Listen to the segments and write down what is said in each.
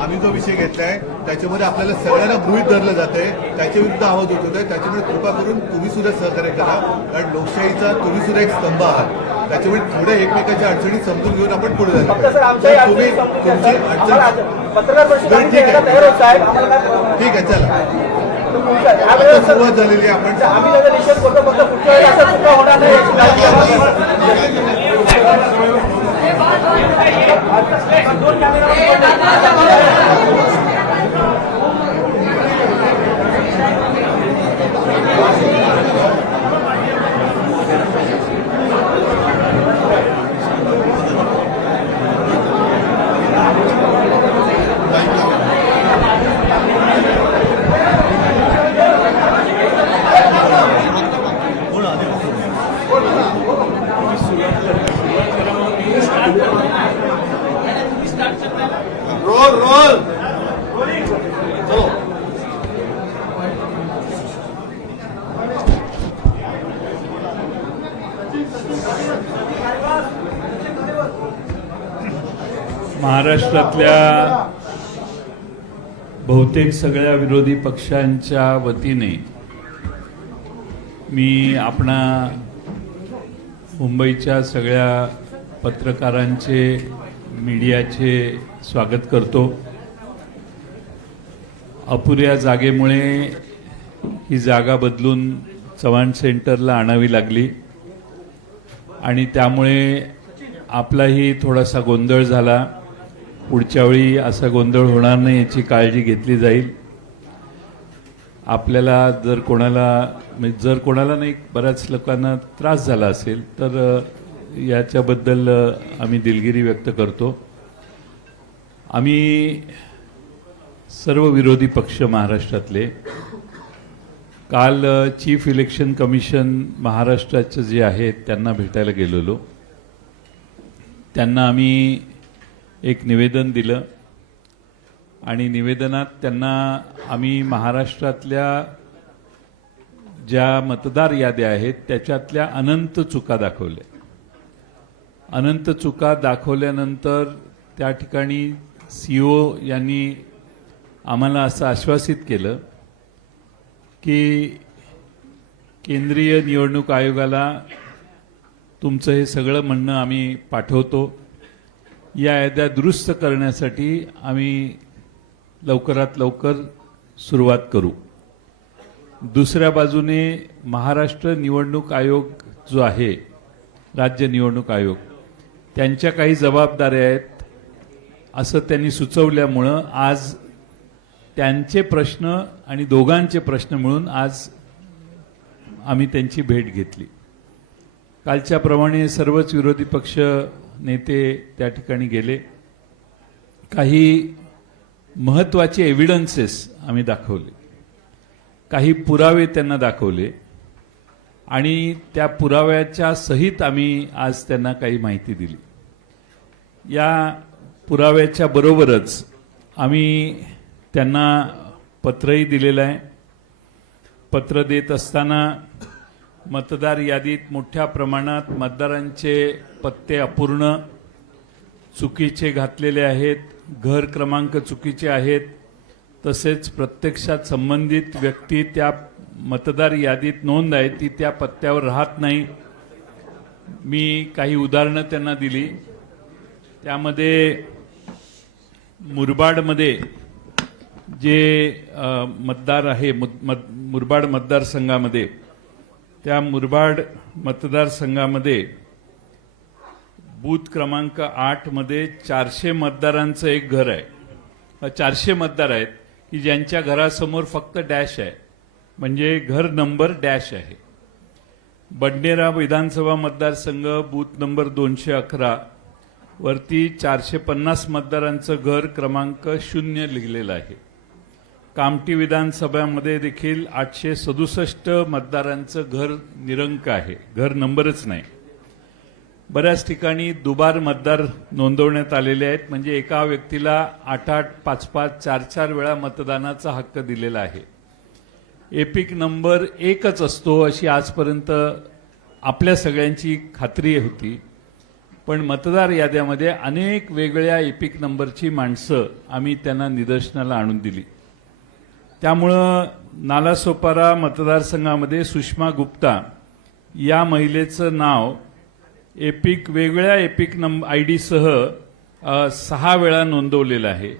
आम्ही जो विषय घेतलाय त्याच्यामध्ये आपल्याला सगळ्यांना गृहीत धरलं जातंय, त्याच्या विरुद्ध आवाज उठवत आहे. त्याच्यामुळे कृपा करून तुम्ही सुद्धा सहकार्य करा, कारण लोकशाहीचा तुम्ही सुद्धा एक स्तंभ आहात. त्याच्यामुळे थोड्या एकमेकांच्या अडचणी समजून घेऊन आपण पुढे जायला तुम्ही तुमची अडचण ठीक आहे. चला आता सुरुवात झालेली आहे. आपण रोल महाराष्ट्रातल्या बहुतेक सगळ्या विरोधी पक्षांच्या वतीने मी आपणा मुंबईच्या सगळ्या पत्रकारांचे, मीडियाचे स्वागत करतो. अपुऱ्या जागेमुळे ही जागा बदलून चव्हाण सेंटरला आणावी लागली आणि त्यामुळे आपलाही थोडासा गोंधळ झाला. पुढच्या वेळी असा गोंधळ होणार नाही याची काळजी घेतली जाईल. आपल्याला जर कोणाला नाही, बऱ्याच लोकांना त्रास झाला असेल तर याच्याबद्दल आम्ही दिलगिरी व्यक्त करतो. आम्ही सर्व विरोधी पक्ष महाराष्ट्रातले काल चीफ इलेक्शन कमिशन महाराष्ट्राचे जे आहेत त्यांना भेटायला गेलेलो. त्यांना आम्ही एक निवेदन दिलं आणि निवेदनात त्यांना आम्ही महाराष्ट्रातल्या ज्या मतदार याद्या आहेत त्याच्यातल्या अनंत चुका दाखवल्या. अनंत चुका दाखवल्यानंतर त्या ठिकाणी सीओ यांनी आम्हाला असं आश्वासित केलं की केंद्रीय निवडणूक आयोगाला तुमचं हे सगळं म्हणणं आम्ही पाठवतो. या याद्या दुरुस्त करण्यासाठी आम्ही लवकरात लवकर सुरुवात करू. दुसऱ्या बाजूने महाराष्ट्र निवडणूक आयोग जो आहे, राज्य निवडणूक आयोग, त्यांच्या काही जबाबदाऱ्या आहेत असं त्यांनी सुचवल्यामुळं आज त्यांचे प्रश्न आणि दोघांचे प्रश्न मिळून आज आम्ही त्यांची भेट घेतली. कालच्याप्रमाणे सर्वच विरोधी पक्ष नेते त्या ठिकाणी गेले. काही महत्त्वाचे एव्हिडन्सेस आम्ही दाखवले, काही पुरावे त्यांना दाखवले आणि त्या पुराव्याच्या सहित आम्ही आज त्यांना काही माहिती दिली. या पुराव्याच्या बरोबरच आम्ही त्यांना पत्रही दिलेलं आहे. पत्र देत असताना मतदार यादीत मोठ्या प्रमाणात मतदारांचे पत्ते अपूर्ण, चुकीचे घातलेले आहेत, घर क्रमांक चुकीचे आहेत, तसेच प्रत्यक्षात संबंधित व्यक्ती त्या मतदार यादीत नोंद आहे ती त्या पत्त्यावर राहत नाही. मी काही उदाहरणं त्यांना दिली. त्यामध्ये मुरबाडमध्ये जे मतदार आहे, मुरबाड मतदारसंघामध्ये, त्या मुरबाड मतदारसंघामध्ये बूथ क्रमांक 8 मध्ये 400 मतदारांचं एक घर आहे. 400 मतदार आहेत की ज्यांच्या घरासमोर फक्त डॅश आहे, म्हणजे घर नंबर डॅश आहे. बडनेरा विधानसभा मतदारसंघ बूथ नंबर 211 वरती 450 मतदारांचं घर क्रमांक 0 लिहिलेलं आहे. कामठी विधानसभामध्ये देखील 867 मतदारांचं घर निरंक आहे, घर नंबरच नाही. बऱ्याच ठिकाणी दुबार मतदार नोंदवण्यात आलेले आहेत, म्हणजे एका व्यक्तीला 8-8, 5-5, 4-4 वेळा मतदानाचा हक्क दिलेला आहे. एपिक नंबर एकच असतो अशी आजपर्यंत आपल्या सगळ्यांची खात्री होती, पण मतदार याद्यामध्ये अनेक वेगळ्या एपिक नंबरची माणसं आम्ही त्यांना निदर्शनाला आणून दिली. त्यामुळं नालासोपारा मतदारसंघामध्ये सुषमा गुप्ता या महिलेचं नाव वेगळ्या एपिक आयडी सह 6 वेळा नोंदवलेलं आहे.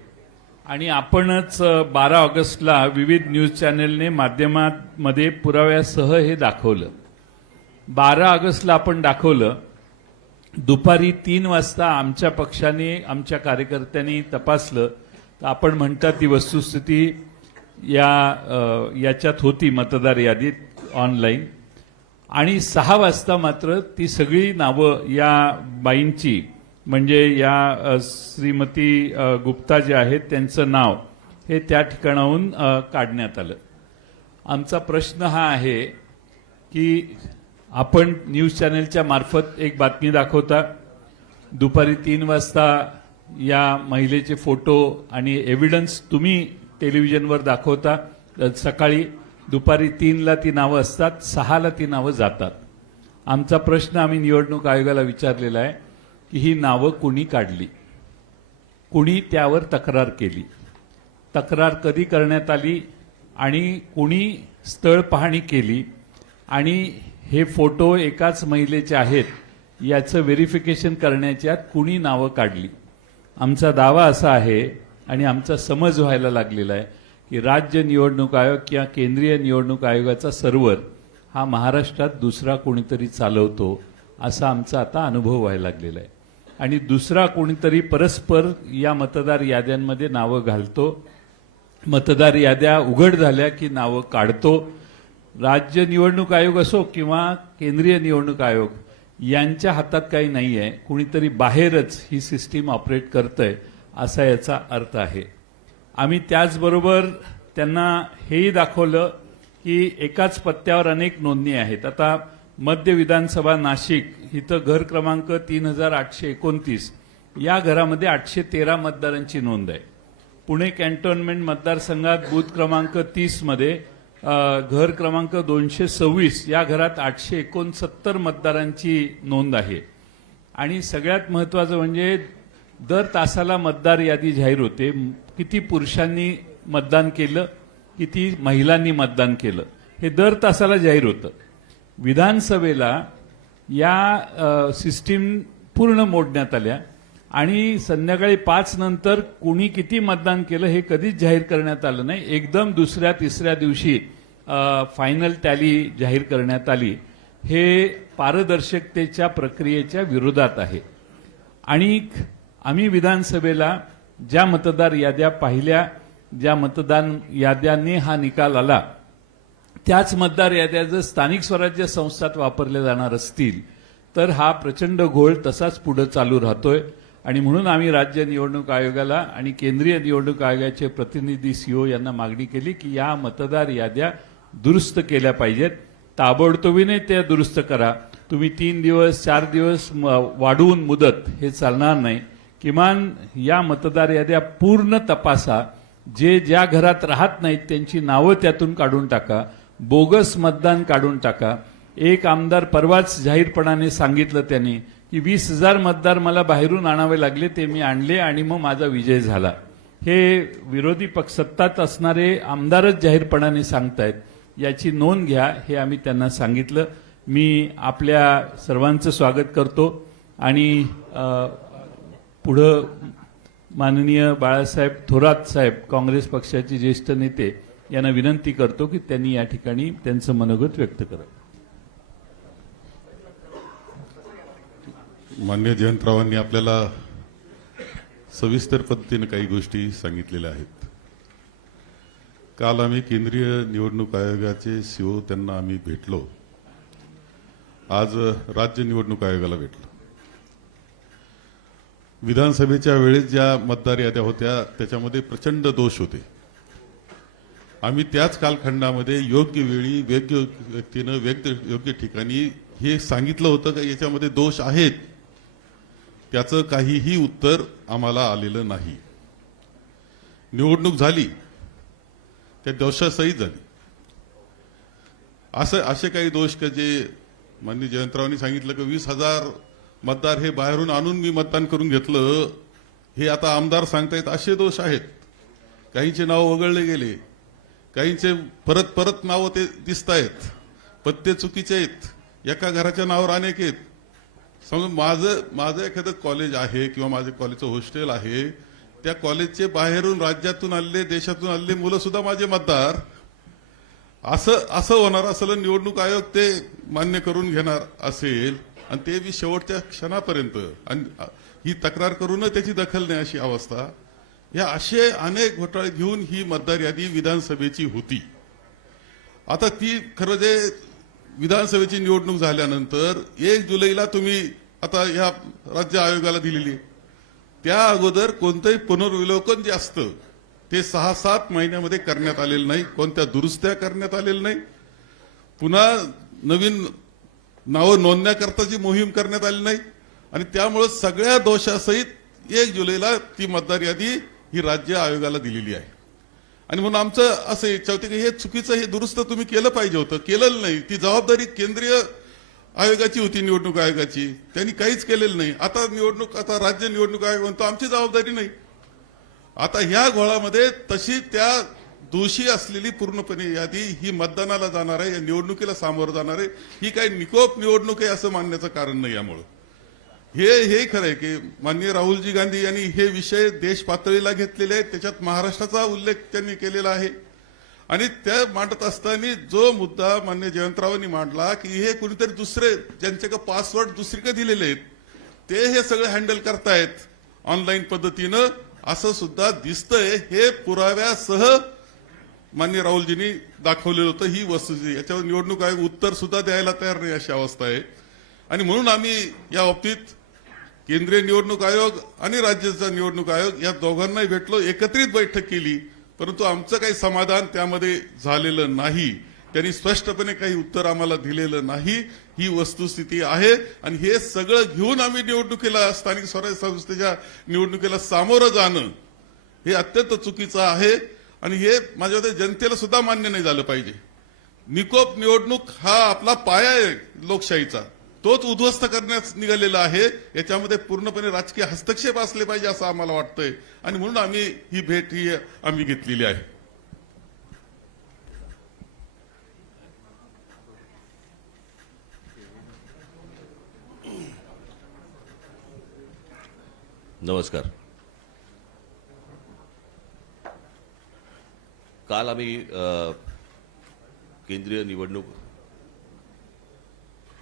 आणि आपणच 12 ऑगस्टला विविध न्यूज चॅनेलने माध्यमांमध्ये पुराव्यासह हे दाखवलं. 12 ऑगस्टला आपण दाखवलं. दुपारी 3 वाजता आमच्या पक्षाने आमच्या कार्यकर्त्यांनी तपासलं तर आपण म्हणता ती वस्तुस्थिती याच्यात होती मतदार यादीत ऑनलाईन. आणि 6 वाजता मात्र ती सगळी नावं या बाईंची म्हणजे या श्रीमती गुप्ता जे आहेत त्यांचं नाव हे त्या ठिकाणाहून काढण्यात आलं. आमचा प्रश्न हा आहे की आपण न्यूज चॅनेलच्या मार्फत एक बातमी दाखवता, दुपारी 3 वाजता या महिलेचे फोटो आणि एव्हिडन्स तुम्ही टेलिव्हिजनवर दाखवता, सकाळी दुपारी 3ला ती नावं असतात, 6ला ती नावं जातात. आमचा प्रश्न आम्ही निवडणूक आयोगाला विचारलेला आहे की ही नावं कुणी काढली, कुणी त्यावर तक्रार केली, तक्रार कधी करण्यात आली आणि कुणी स्थळ पाहणी केली आणि हे फोटो एकाच महिलेचे आहेत याचं व्हेरिफिकेशन करण्याच्या कुणी नावं काढली. आमचा दावा असा आहे आणि आमचा समज व्हायला लागलेला आहे की राज्य निवडणूक आयोग किंवा केंद्रीय निवडणूक आयोगाचा सर्व्हर हा महाराष्ट्रात दुसरा कोणीतरी चालवतो असा आमचा आता अनुभव व्हायला लागलेला आहे. आणि दुसरा कोणीतरी परस्पर या मतदार याद्यांमध्ये नावं घालतो, मतदार याद्या उघड झाल्या की नावं काढतो. राज्य निवडणूक आयोग असो किंवा केंद्रीय निवडणूक आयोग यांच्या हातात काही नाही आहे, कुणीतरी बाहेरच ही सिस्टीम ऑपरेट करतंय असा याचा अर्थ आहे. आम्ही त्याचबरोबर त्यांना हेही दाखवलं की एकाच पत्त्यावर अनेक नोंदणी आहेत. आता मध्य विधानसभा नाशिक इथं घर क्रमांक 3829 या घरामध्ये 813 मतदारांची नोंद आहे. पुणे कॅन्टोन्मेंट मतदारसंघात बूथ क्रमांक 30 मध्ये घर क्रमांक 226 या घरात 869 मतदारांची नोंद आहे. आणि सगळ्यात महत्वाचं म्हणजे दर तासाला मतदार यादी जाहीर होते. किती पुरुषांनी मतदान केलं, किती महिलांनी मतदान केलं हे दर तासाला जाहीर होतं. विधानसभेला या सिस्टीम पूर्ण मोडण्यात आल्या आणि संध्याकाळी 5 नंतर कुणी किती मतदान केलं हे कधीच जाहीर करण्यात आलं नाही. एकदम दुसऱ्या तिसऱ्या दिवशी फायनल टॅली जाहीर करण्यात आली. हे पारदर्शकतेच्या प्रक्रियेच्या विरोधात आहे. आणि आम्ही विधानसभेला ज्या मतदार याद्या पाहिल्या, ज्या मतदान याद्यांनी हा निकाल आला, त्याच मतदार याद्या जर स्थानिक स्वराज्य संस्थात वापरल्या जाणार असतील तर हा प्रचंड घोळ तसाच पुढे चालू राहतोय. आणि म्हणून आम्ही राज्य निवडणूक आयोगाला आणि केंद्रीय निवडणूक आयोगाचे प्रतिनिधी सीओ यांना मागणी केली की या मतदार याद्या दुरुस्त केल्या पाहिजेत. ताबडतोबीने त्या दुरुस्त करा. तुम्ही 3 दिवस 4 दिवस वाढवून मुदत हे चालणार नाही. किमान या मतदार याद्या पूर्ण तपासा. जे ज्या घरात राहत नाहीत त्यांची नावं त्यातून काढून टाका. बोगस मतदान काढून टाका. एक आमदार परवाच जाहीरपणाने सांगितलं त्यांनी की 20,000 मतदार मला बाहेरून आणावे लागले, ते मी आणले आणि मग माझा विजय झाला. हे विरोधी पक्ष सत्तात असणारे आमदारच जाहीरपणाने सांगतायत. याची नोंद घ्या हे आम्ही त्यांना सांगितलं. मी आपल्या सर्वांचं स्वागत करतो आणि पुढं माननीय बाळासाहेब थोरात साहेब काँग्रेस पक्षाचे ज्येष्ठ नेते यांना विनंती करतो की त्यांनी या ठिकाणी त्यांचं मनोगत व्यक्त करावं. मान्य जयंतरावांनी आपल्याला सविस्तर पद्धतीने काही गोष्टी सांगितलेल्या आहेत. काल आम्ही केंद्रीय निवडणूक आयोगाचे सीओ त्यांना आम्ही भेटलो. आज राज्य निवडणूक आयोगाला भेटलो. विधानसभेच्या वेळेस ज्या मतदार याद्या होत्या त्याच्यामध्ये प्रचंड दोष होते. आम्ही त्याच कालखंडामध्ये योग्य वेळी योग्य व्यक्तीनं योग्य ठिकाणी हे सांगितलं होतं की याच्यामध्ये दोष आहेत. त्याचं काहीही उत्तर आम्हाला आलेलं नाही. निवडणूक झाली, त्या दोषासहित झाली. असे काही दोष का जे माननीय जयंतरावांनी सांगितलं की 20,000 मतदार हे बाहेरून आणून मी मतदान करून घेतलं, हे आता आमदार सांगतायत असे दोष आहेत. काहींचे नाव वगळले गेले, काहींचे परत परत नावं ते दिसत आहेत, पत्ते चुकीचे आहेत, एका घराच्या नावावर अनेक आहेत. समजा माझं एखादं कॉलेज आहे किंवा माझे कॉलेजचं हॉस्टेल आहे, त्या कॉलेजचे बाहेरून राज्यातून आलेले देशातून आलेले मुलं सुद्धा माझे मतदार, असं होणार असलं निवडणूक आयोग ते मान्य करून घेणार असेल आणि ते बी शेवटच्या क्षणापर्यंत, आणि ही तक्रार करून त्याची दखल नाही अशी अवस्था. या असे अनेक घोटाळे घेऊन ही मतदार यादी विधानसभेची होती. आता ती खरं जे विधानसभेची निवडणूक झाल्यानंतर 1 जुलैला तुम्ही आता या राज्य आयोगाला दिलेली, त्या अगोदर कोणतंही पुनर्विलोकन जे असतं ते 6-7 महिन्यामध्ये करण्यात आलेलं नाही, कोणत्या दुरुस्त्या करण्यात आलेल्या नाही, पुन्हा नवीन नावं नोंदण्याकरताची मोहीम करण्यात आली नाही. आणि त्यामुळे सगळ्या दोषासहित 1 जुलैला ती मतदार यादी ही राज्य आयोगाला दिलेली आहे. आणि म्हणून आमचं असं इच्छा होती की हे चुकीचं, हे दुरुस्त तुम्ही केलं पाहिजे होतं, केलेलं नाही. ती जबाबदारी केंद्रीय आयोगाची होती, निवडणूक आयोगाची, त्यांनी काहीच केलेलं नाही. आता राज्य निवडणूक आयोग म्हणतो आमची जबाबदारी नाही. आता ह्या घोळामध्ये तशी त्या दोषी असलेली पूर्णपणे यादी ही मतदानाला जाणार आहे, या निवडणुकीला सामोरं जाणार आहे. ही काही निकोप निवडणूक आहे असं मानण्याचं कारण नाही. यामुळं हे खरं आहे की माननीय राहुलजी गांधी यांनी हे विषय देश पातळीला घेतलेले आहेत, त्याच्यात महाराष्ट्राचा उल्लेख त्यांनी केलेला आहे. आणि त्या मांडत असताना जो मुद्दा माननीय जयंतरावांनी मांडला की हे कुणीतरी दुसरे ज्यांच्याकडे पासवर्ड दुसरीकडे दिलेले आहेत ते हे सगळे हँडल करतायत ऑनलाईन पद्धतीनं, असं सुद्धा दिसतंय. हे पुराव्यासह माननीय राहुलजींनी दाखवलेलं होतं. ही वस्तुस्थिती, याच्यावर निवडणूक आयोग उत्तर सुद्धा द्यायला तयार नाही अशी अवस्था आहे. आणि म्हणून आम्ही या बाबतीत केंद्रीय निवडणूक आयोग आणि राज्याचा निवडणूक आयोग या दोघांनाही भेटलो, एकत्रित बैठक केली, परंतु आमचं काही समाधान त्यामध्ये झालेलं नाही. त्यांनी स्पष्टपणे काही उत्तर आम्हाला दिलेलं नाही. ही वस्तुस्थिती आहे. आणि हे सगळं घेऊन आम्ही निवडणुकीला, स्थानिक स्वराज्य संस्थेच्या निवडणुकीला सामोरं जाणं हे अत्यंत चुकीचं आहे. आणि हे माझ्या मते जनतेला सुद्धा मान्य नाही झालं पाहिजे. निकोप निवडणूक हा आपला पाया आहे लोकशाहीचा, तोच उद्ध्वस्त करण्यास निघालेला आहे. याच्यामध्ये पूर्णपणे राजकीय हस्तक्षेप असले पाहिजे असं आम्हाला वाटतंय. आणि म्हणून आम्ही ही भेट आम्ही घेतलेली आहे. नमस्कार. काल आम्ही केंद्रीय निवडणूक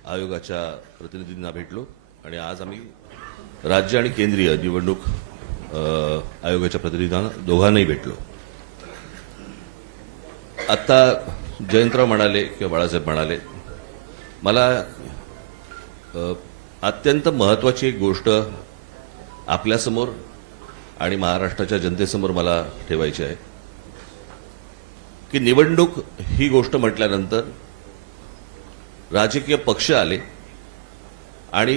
आयोगाच्या प्रतिनिधींना भेटलो आणि आज आम्ही राज्य आणि केंद्रीय निवडणूक आयोगाच्या प्रतिनिधींना दोघांनाही भेटलो. आता जयंतराव म्हणाले किंवा बाळासाहेब म्हणाले, मला अत्यंत महत्वाची एक गोष्ट आपल्यासमोर आणि महाराष्ट्राच्या जनतेसमोर मला ठेवायची आहे की निवडणूक ही गोष्ट म्हटल्यानंतर राजकीय पक्ष आले आणि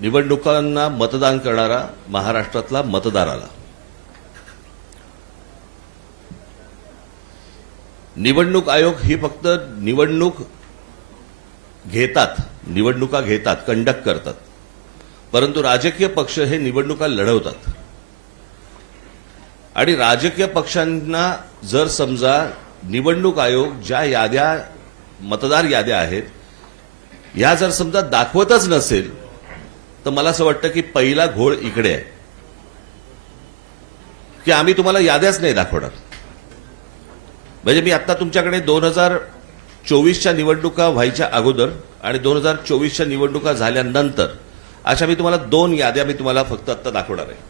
निवडणुकांना मतदान करणारा महाराष्ट्रातला मतदार आला. निवडणूक आयोग ही फक्त निवडणुका घेतात, कंडक्ट करतात, परंतु राजकीय पक्ष हे निवडणुका लढवतात. आणि राजकीय पक्षांना जर समजा निवडणूक आयोग ज्या याद्या, मतदार याद्या आहेत, ह्या जर समजा दाखवतच नसेल तर मला असं वाटतं की पहिला घोळ इकडे आहे की आम्ही तुम्हाला याद्याच नाही दाखवणार. म्हणजे मी आता तुमच्याकडे 2024च्या निवडणुका व्हायच्या अगोदर आणि 2024च्या निवडणुका झाल्यानंतर अशा मी तुम्हाला 2 याद्या मी तुम्हाला फक्त आता दाखवणार आहे.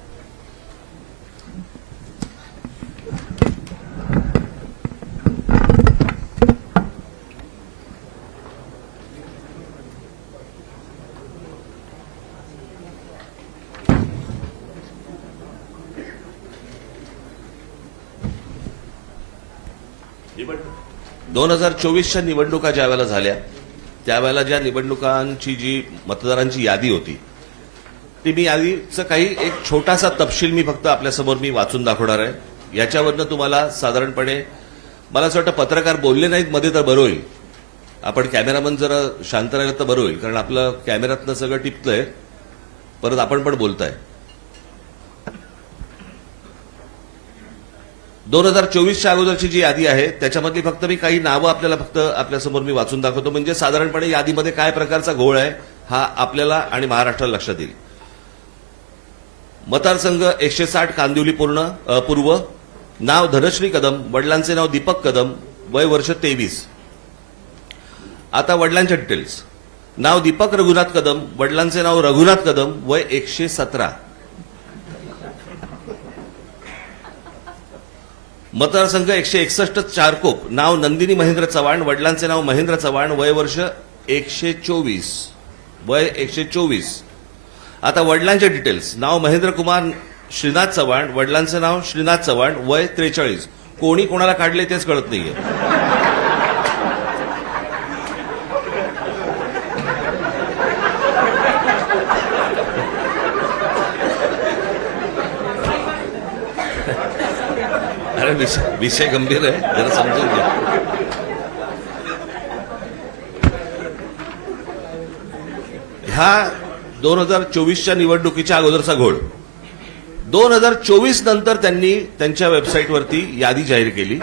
निवडणूक 2024च्या निवडणुका ज्या वेळेला झाल्या त्यावेळेला ज्या निवडणुकांची जी मतदारांची यादी होती ती मी यादीचं काही एक छोटासा तपशील मी फक्त आपल्यासमोर मी वाचून दाखवणार आहे. याच्यावरनं तुम्हाला साधारणपणे, मला असं वाटतं पत्रकार बोलले नाहीत मध्ये तर बरं होईल, आपण कॅमेरामन जरा शांत राहिलं तर बरं होईल, कारण आपलं कॅमेऱ्यातनं सगळं टिपतंय, परत आपण पण बोलताय. 2024च्या अगोदरची जी यादी आहे त्याच्यामधली फक्त मी काही नावं आपल्याला फक्त आपल्यासमोर मी वाचून दाखवतो, म्हणजे साधारणपणे यादीमध्ये काय प्रकारचा घोळ आहे हा आपल्याला आणि महाराष्ट्राला लक्षात येईल. मतदारसंघ 160 कांदिवली पूर्व, नाव धनश्री कदम, वडिलांचे नाव दीपक कदम, वय वर्ष 23. आता वडिलांच्या डिटेल्स. नाव दीपक रघुनाथ कदम, वडिलांचे नाव रघुनाथ कदम, वय 117. मतदारसंघ 161 चारकोप, नाव नंदिनी महेंद्र चव्हाण, वडिलांचे नाव महेंद्र चव्हाण, वय वर्ष 124, वय 124. आता वडिलांचे डिटेल्स. नाव महेंद्र कुमार श्रीनाथ चव्हाण, वडिलांचे नाव श्रीनाथ चव्हाण, वय 43. कोणी कोणाला काढले तेच कळत नाहीये. अरे विषय गंभीर आहे, जरा समजून घ्या. ह्या 2024च्या निवडणुकीच्या अगोदरचा घोळ. 2024 नंतर त्यांनी त्यांच्या वेबसाईटवरती यादी जाहीर केली,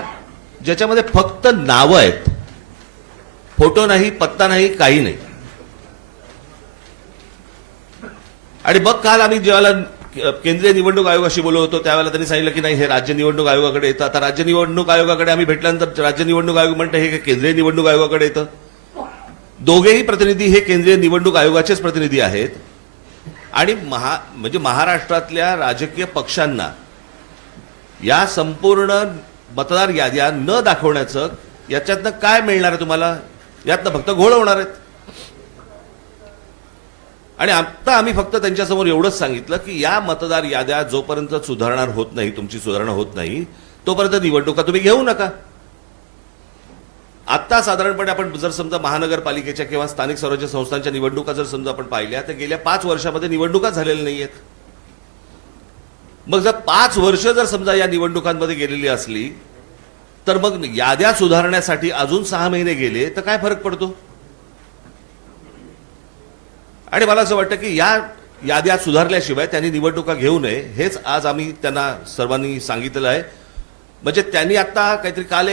ज्याच्यामध्ये फक्त नावं आहेत, फोटो नाही, पत्ता नाही, काही नाही. आणि मग काल आम्ही जेव्हा केंद्रीय निवडणूक आयोगाशी बोलत होतो त्यावेळेला त्यांनी सांगितलं की नाही, हे राज्य निवडणूक आयोगाकडे येतं. आता राज्य निवडणूक आयोगाकडे आम्ही भेटल्यानंतर राज्य निवडणूक आयोग म्हणतं हे केंद्रीय निवडणूक आयोगाकडे येतं. दोघेही प्रतिनिधी हे केंद्रीय निवडणूक आयोगाचेच प्रतिनिधी आहेत. आणि म्हणजे महाराष्ट्रातल्या राजकीय पक्षांना या संपूर्ण मतदार याद्या न दाखवण्याचं, याच्यातनं काय मिळणार आहे तुम्हाला? यातनं फक्त घोळ होणार आहेत. आणि आता आम्ही फक्त त्यांच्यासमोर एवढंच सांगितलं की या मतदार याद्या जोपर्यंत सुधारणा होत नाही, तुमची सुधारणा होत नाही, तोपर्यंत निवडणुका तुम्ही घेऊ नका. आता साधारणपणे आपण जर समजा महानगरपालिकेच्या किंवा स्थानिक स्वराज्य संस्थांच्या निवडणुका जर समजा आपण पाहिल्या तर गेल्या 5 वर्षामध्ये निवडणुका झालेल्या नाहीयेत. मग जर 5 वर्ष जर समजा या निवडणुकांमध्ये गेलेली असली तर मग याद्या सुधारण्यासाठी अजून 6 महिने गेले तर काय फरक पडतो? आणि मला असं वाटतं की या याद्या सुधारल्याशिवाय त्यांनी निवडणुका घेऊ नये, हेच आज आम्ही त्यांना सर्वांनी सांगितलेलं आहे. म्हणजे त्यांनी आता काहीतरी काल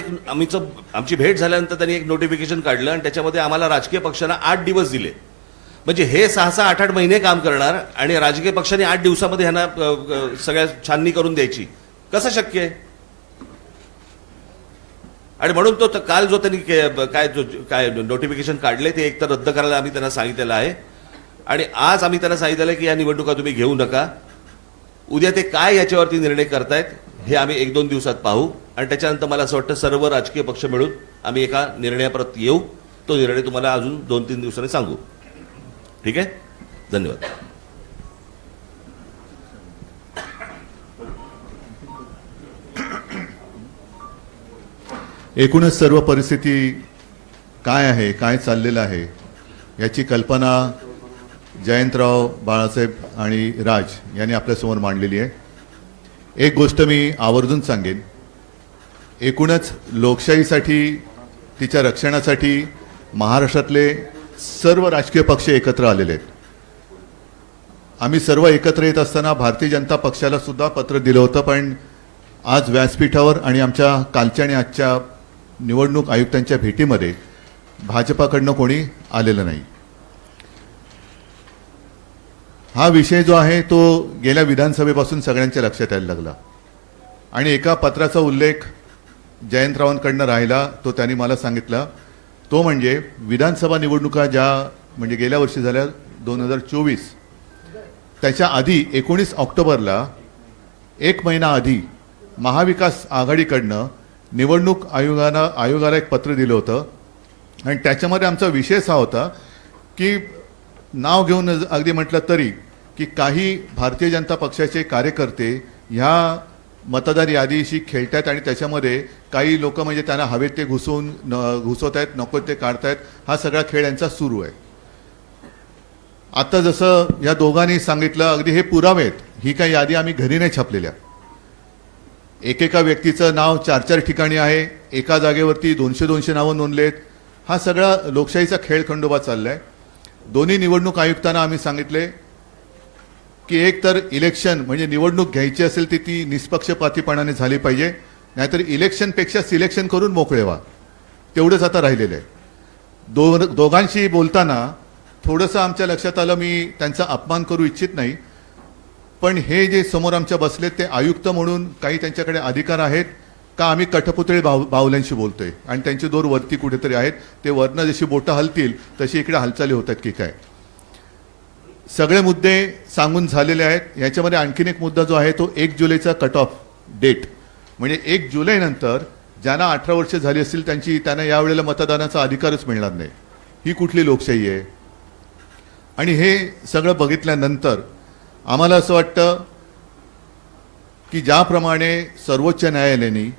आमची भेट झाल्यानंतर त्यांनी एक नोटिफिकेशन काढलं आणि त्याच्यामध्ये आम्हाला राजकीय पक्षांना 8 दिवस दिले. म्हणजे हे 6-6, 8-8 महिने काम करणार आणि राजकीय पक्षांनी 8 दिवसामध्ये ह्यांना सगळ्या छाननी करून द्यायची, कसं शक्य आहे? आणि म्हणून तो काल जो त्यांनी काय नोटिफिकेशन काढले ते एकतर रद्द करायला आम्ही त्यांना सांगितलेलं आहे. आणि आज आम्ही त्यांना सांगितलेलं की या निवडणुका तुम्ही घेऊ नका. उद्या ते काय याच्यावरती निर्णय करतायत हे आम्ही 1-2 दिवसात पाहू आणि त्याच्यानंतर मला असं वाटतं सर्व राजकीय पक्ष मिळून आम्ही एका निर्णयापर्यंत येऊ. तो निर्णय तुम्हाला अजून 2-3 दिवसांनी सांगू. ठीक आहे, धन्यवाद. एकूणच सर्व परिस्थिती काय आहे, काय चाललेलं आहे याची कल्पना जयंतराव, बाळासाहेब आणि राज यांनी आपल्यासमोर मांडलेली आहे. एक गोष्ट मी आवर्जून सांगेन, एकूणच लोकशाहीसाठी, तिच्या रक्षणासाठी महाराष्ट्रातले सर्व राजकीय पक्ष एकत्र आलेले आहेत. आम्ही सर्व एकत्र येत असताना भारतीय जनता पक्षाला सुद्धा पत्र दिलं होतं, पण आज व्यासपीठावर आणि आमच्या कालच्या आणि आजच्या निवडणूक आयुक्तांच्या भेटीमध्ये भाजपाकडनं कोणी आलेलं नाही. हा विषय जो आहे तो गेल्या विधानसभेपासून सगळ्यांच्या लक्षात यायला लागला आणि एका पत्राचा उल्लेख जयंतरावांकडनं राहिला, तो त्यांनी मला सांगितला. तो म्हणजे विधानसभा निवडणुका ज्या म्हणजे गेल्या वर्षी झाल्या 2024, त्याच्या आधी 19 ऑक्टोबरला 1 महिना आधी महाविकास आघाडीकडनं निवडणूक आयोगाला एक पत्र दिलं होतं आणि त्याच्यामध्ये आमचा विषयच हा होता की नाव घेऊन अगदी म्हटलं तरी की काही भारतीय जनता पक्षाचे कार्यकर्ते ह्या मतदार यादीशी खेळतात आणि त्याच्यामध्ये काही लोक म्हणजे त्यांना हवेत ते घुसवत आहेत, नको ते काढतायत. हा सगळा खेळ यांचा सुरू आहे. आता जसं या दोघांनी सांगितलं, अगदी हे पुरावे आहेत. ही काही यादी आम्ही घरी नाही छापलेल्या. एकेका व्यक्तीचं नाव 4-4 ठिकाणी आहे. एका जागेवरती 200-200 नावं नोंदलेत. हा सगळा लोकशाहीचा खेळ खंडोबा चाललाय. दोन्ही निवडणूक आयुक्तांना आम्ही सांगितले की एक तर इलेक्शन म्हणजे निवडणूक घ्यायची असेल तर ती निष्पक्षपातीपणाने झाली पाहिजे, नाहीतर इलेक्शनपेक्षा सिलेक्शन करून मोकळे व्हा. तेवढंच आता राहिलेलं आहे. दोघांशी बोलताना थोडंसं आमच्या लक्षात आलं, मी त्यांचा अपमान करू इच्छित नाही, पण हे जे समोर आमच्या बसलेत ते आयुक्त म्हणून काही त्यांच्याकडे अधिकार आहेत का आम्ही कठपुतळी बाहुल्यांशी बोलतोय आणि त्यांचे दोर वरती कुठेतरी आहेत, ते वरनं जशी बोटं हलतील तशी इकडे हालचाली होतात की काय. सगळे मुद्दे सांगून झालेले आहेत. याच्यामध्ये आणखीन एक मुद्दा जो आहे तो 1 जुलैचा कट ऑफ डेट, म्हणजे 1 जुलै नंतर ज्यांना 18 वर्ष झाली असतील त्यांना यावेळेला मतदानाचा अधिकारच मिळणार नाही. ही कुठली लोकशाही आहे. आणि हे सगळं बघितल्यानंतर आम्हाला असं वाटतं की ज्याप्रमाणे सर्वोच्च न्यायालयाने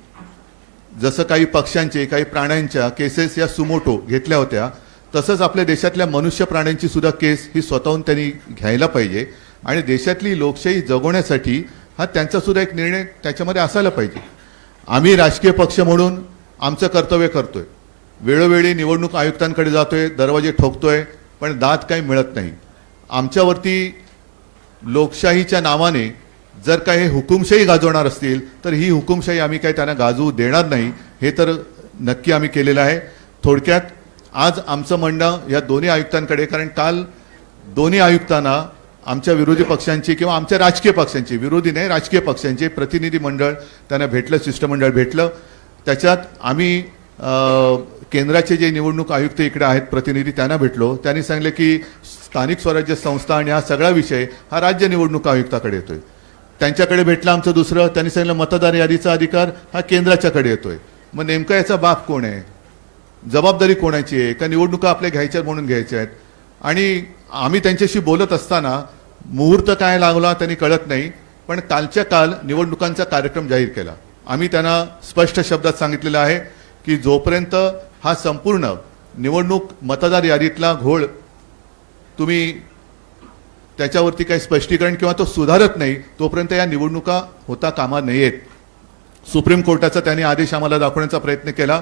जसं काही पक्षांचे काही प्राण्यांच्या केसेस या सुमोटो घेतल्या होत्या, तसंच आपल्या देशातल्या मनुष्य प्राण्यांची सुद्धा केस ही स्वतःहून त्यांनी घ्यायला पाहिजे आणि देशातली लोकशाही जगवण्यासाठी हा त्यांचा सुद्धा एक निर्णय त्याच्यामध्ये असायला पाहिजे. आम्ही राजकीय पक्ष म्हणून आमचं कर्तव्य करतोय, वेळोवेळी निवडणूक आयुक्तांकडे जातोय, दरवाजे ठोकतोय, पण दाद काही मिळत नाही. आमच्यावरती लोकशाहीच्या नावाने जर का हे हुकुमशाही गाजवणार असतील तर ही हुकुमशाही आम्ही काही त्यांना गाजवू देणार नाही, हे तर नक्की आम्ही केलेलं आहे. थोडक्यात आज आमचं म्हणणं या दोन्ही आयुक्तांकडे, कारण काल दोन्ही आयुक्तांना आमच्या विरोधी पक्षांची किंवा आमच्या राजकीय पक्षांची, विरोधी नाही राजकीय पक्षांचे प्रतिनिधी मंडळ त्यांना भेटलं, शिष्टमंडळ भेटलं. त्याच्यात आम्ही केंद्राचे जे निवडणूक आयुक्त इकडे आहेत प्रतिनिधी त्यांना भेटलो. त्यांनी सांगितले की स्थानिक स्वराज्य संस्था आणि हा सगळा विषय हा राज्य निवडणूक आयुक्ताकडे येतोय. त्यांच्याकडे भेटलं आमचं दुसरं, त्यांनी सांगितलं मतदार यादीचा अधिकार हा केंद्राच्याकडे येतोय. मग नेमका याचा बाप कोण आहे, जबाबदारी कोणाची आहे, का निवडणुका आपल्या घ्यायच्या म्हणून घ्यायच्या आहेत. आणि आम्ही त्यांच्याशी बोलत असताना मुहूर्त काय लागला त्यांनी कळत नाही, पण कालच्या काल निवडणुकांचा कार्यक्रम जाहीर केला. आम्ही त्यांना स्पष्ट शब्दात सांगितलेलं आहे की जोपर्यंत हा संपूर्ण निवडणूक मतदार यादीतला घोळ तुम्ही त्याच्यावरती काही स्पष्टीकरण किंवा तो सुधारत नाही तोपर्यंत या निवडणुका होता कामा नयेत. सुप्रीम कोर्टाचा त्यांनी आदेश आम्हाला दाखवण्याचा प्रयत्न केला,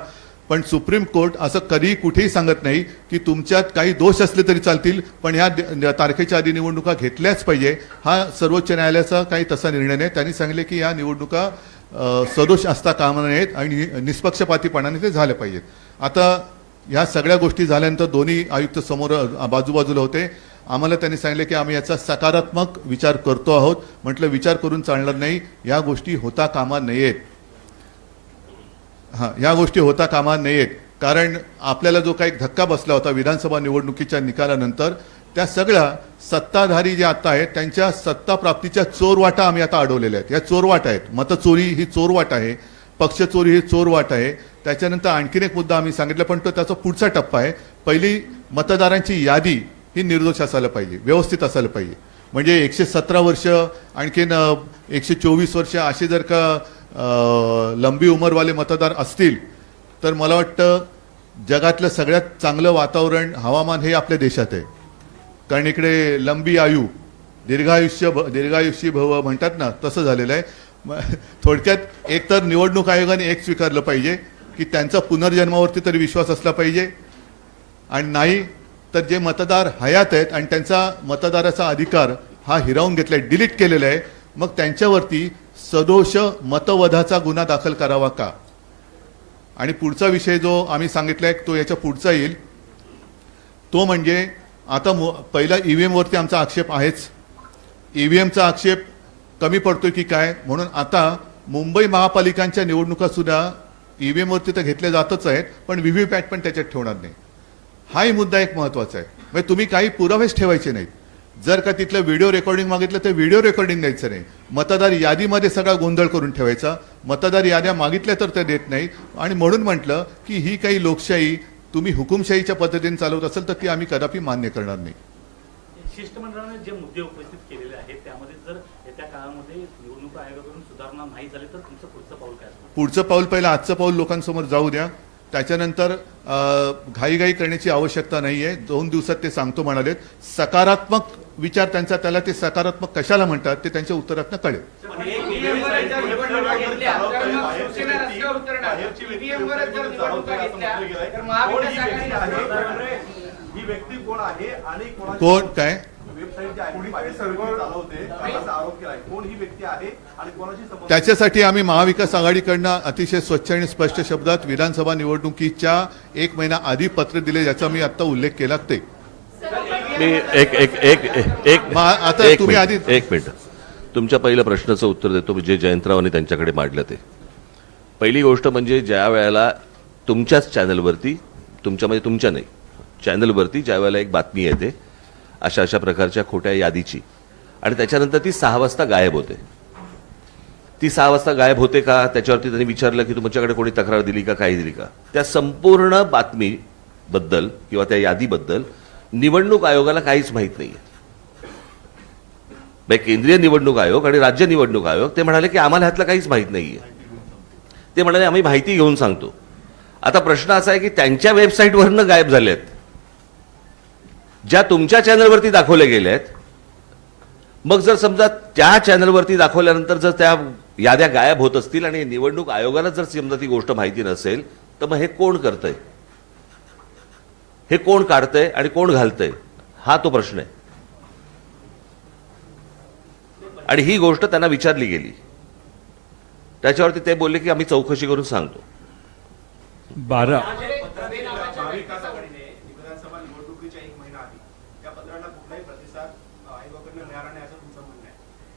पण सुप्रीम कोर्ट असं कधी कुठेही सांगत नाही की तुमच्यात काही दोष असले तरी चालतील, पण ह्या तारखेच्या आधी निवडणुका घेतल्याच पाहिजे. हा सर्वोच्च न्यायालयाचा काही तसा निर्णय नाही. त्यांनी सांगितले की या निवडणुका सदोष असता कामा नयेत आणि निष्पक्षपातीपणाने ते झाले पाहिजेत. आता ह्या सगळ्या गोष्टी झाल्यानंतर दोन्ही आयुक्त समोर बाजूबाजूला होते. आम्हाला त्यांनी सांगितले की आम्ही याचा सकारात्मक विचार करतो आहोत. म्हटलं विचार करून चालणार नाही, या गोष्टी होता कामा नयेत. या गोष्टी होता कामा नयेत, कारण आपल्याला जो काही धक्का बसला होता विधानसभा निवडणुकीच्या निकालानंतर, त्या सगळ्या सत्ताधारी जे आता आहेत त्यांच्या सत्ता प्राप्तीच्या चोरवाटा आम्ही आता अडवलेल्या आहेत. या चोरवाटा आहेत. मतचोरी ही चोरवाट आहे, पक्षचोरी ही चोरवाट आहे. त्याच्यानंतर आणखीन एक मुद्दा आम्ही सांगितला, पण तो त्याचा पुढचा टप्पा आहे. पहिली मतदारांची यादी ही निर्दोष असायला पाहिजे, व्यवस्थित असायला पाहिजे. म्हणजे 117 वर्ष आणखीन 124 वर्ष असे जर का लंबी उमरवाले मतदार असतील तर मला वाटतं जगातलं सगळ्यात चांगलं वातावरण हवामान हे आपल्या देशात आहे. कारण इकडे लंबी आयु दीर्घायुष्य भव म्हणतात ना, तसं झालेलं आहे. थोडक्यात एक तर निवडणूक आयोगाने एक स्वीकारलं पाहिजे की त्यांचा पुनर्जन्मावरती तरी विश्वास असला पाहिजे, आणि नाही तर जे मतदार हयात आहेत आणि त्यांचा मतदाराचा अधिकार हा हिरावून घेतलाय, डिलीट केलेला आहे, मग त्यांच्यावरती सदोष मतवधाचा गुन्हा दाखल करावा का. आणि पुढचा विषय जो आम्ही सांगितलाय तो याच्या पुढचा येईल, तो म्हणजे आता पहिला ईव्हीएम वरती आमचा आक्षेप आहेच. ईव्हीएमचा आक्षेप कमी पडतोय की काय, म्हणून आता मुंबई महापालिकांच्या निवडणुका सुद्धा ईव्हीएम वरती तर घेतल्या जातच आहेत, पण व्हीव्हीपॅट पण त्याच्यात ठेवणार नाही. हाही मुद्दा एक महत्वाचा आहे. म्हणजे तुम्ही काही पुरावेच ठेवायचे नाहीत. जर का तिथलं व्हिडिओ रेकॉर्डिंग मागितलं तर व्हिडिओ रेकॉर्डिंग द्यायचं नाही. मतदार यादीमध्ये सगळा गोंधळ करून ठेवायचा. मतदार याद्या मागितल्या तर ते देत नाही. आणि म्हणून म्हटलं की ही काही लोकशाही तुम्ही हुकुमशाहीच्या पद्धतीने चालवत असेल तर ती आम्ही कदापि मान्य करणार नाही. शिष्टमंडळाने जे मुद्दे उपस्थित केलेले आहेत त्यामध्ये जर येत्या काळामध्ये निवडणूक आयोगाकडून सुधारणा नाही झाली तर तुमचं पुढचं पाऊल काय असणार? पुढचं पाऊल पहिलं आजचं पाऊल लोकांसमोर जाऊ द्या. त्याच्यानंतर घाईघाई करण्याची आवश्यकता नाहीये. 2 दिवसात ते सांगतो म्हणालेत. सकारात्मक विचार त्यांचा, त्याला ते सकारात्मक कशाला म्हणतात ते त्यांच्या उत्तरातनं कळेल. EVM वरच जर निवडणुका घेतल्या तर महाविकास आघाडी ही व्यक्ती कोण आहे आणि कोण काय वेबसाईट जी आहे ती सर्व्हर चालवते असा आरोप केला आहे. कोण ही व्यक्ती आहे आणि कोणाशी संबंध? त्याच्यासाठी आम्ही महाविकास आघाडीकडनं अतिशय स्वच्छ आणि स्पष्ट शब्दात विधानसभा निवडणुकीच्या 1 महिना आधी पत्र दिले, ज्याचा मी आता उल्लेख केला ते. मी एक एक एक एक आता एक तुम्ही मिनिट, आधी- एक मिनिट तुमच्या पहिल्या प्रश्नाचं उत्तर देतो जे जयंतरावांनी त्यांच्याकडे मांडलं ते. पहिली गोष्ट म्हणजे ज्या वेळेला तुमच्याच चॅनलवरती, तुमच्यामध्ये तुमच्या नाही चॅनलवरती ज्या वेळेला एक बातमी येते अशा अशा प्रकारच्या खोट्या यादीची आणि त्याच्यानंतर ती 6 वाजता गायब होते. ती 6 वाजता गायब होते का त्याच्यावरती त्यांनी विचारलं की तुमच्याकडे कोणी तक्रार दिली का, काही दिली का? त्या संपूर्ण बातमीबद्दल किंवा त्या यादीबद्दल निवडणूक आयोगाला काहीच माहीत नाहीये. केंद्रीय निवडणूक आयोग आणि राज्य निवडणूक आयोग ते म्हणाले की आम्हाला ह्यातलं काहीच माहीत नाहीये. ते म्हणाले आम्ही माहिती घेऊन सांगतो. आता प्रश्न असा आहे की त्यांच्या वेबसाईटवरनं गायब झाल्यात, ज्या तुमच्या चॅनलवरती दाखवल्या गेल्या आहेत. मग जर समजा त्या चॅनलवरती दाखवल्यानंतर जर त्या याद्या गायब होत असतील आणि निवडणूक आयोगाला जर समजा ती गोष्ट माहिती नसेल तर मग हे कोण करतंय, हे कोण काढतंय आणि कोण घालतंय, हा तो प्रश्न आहे. आणि ही गोष्ट त्यांना विचारली गेली, त्याच्यावरती ते बोलले की आम्ही चौकशी करून सांगतो. 12 महाविकास आघाडीने विधानसभा निवडणुकीच्या 1 महिना आधी त्या पत्राला कुठलाही प्रतिसाद आयोगाकडनं मिळाला नाही असं तुमचं म्हणणं आहे.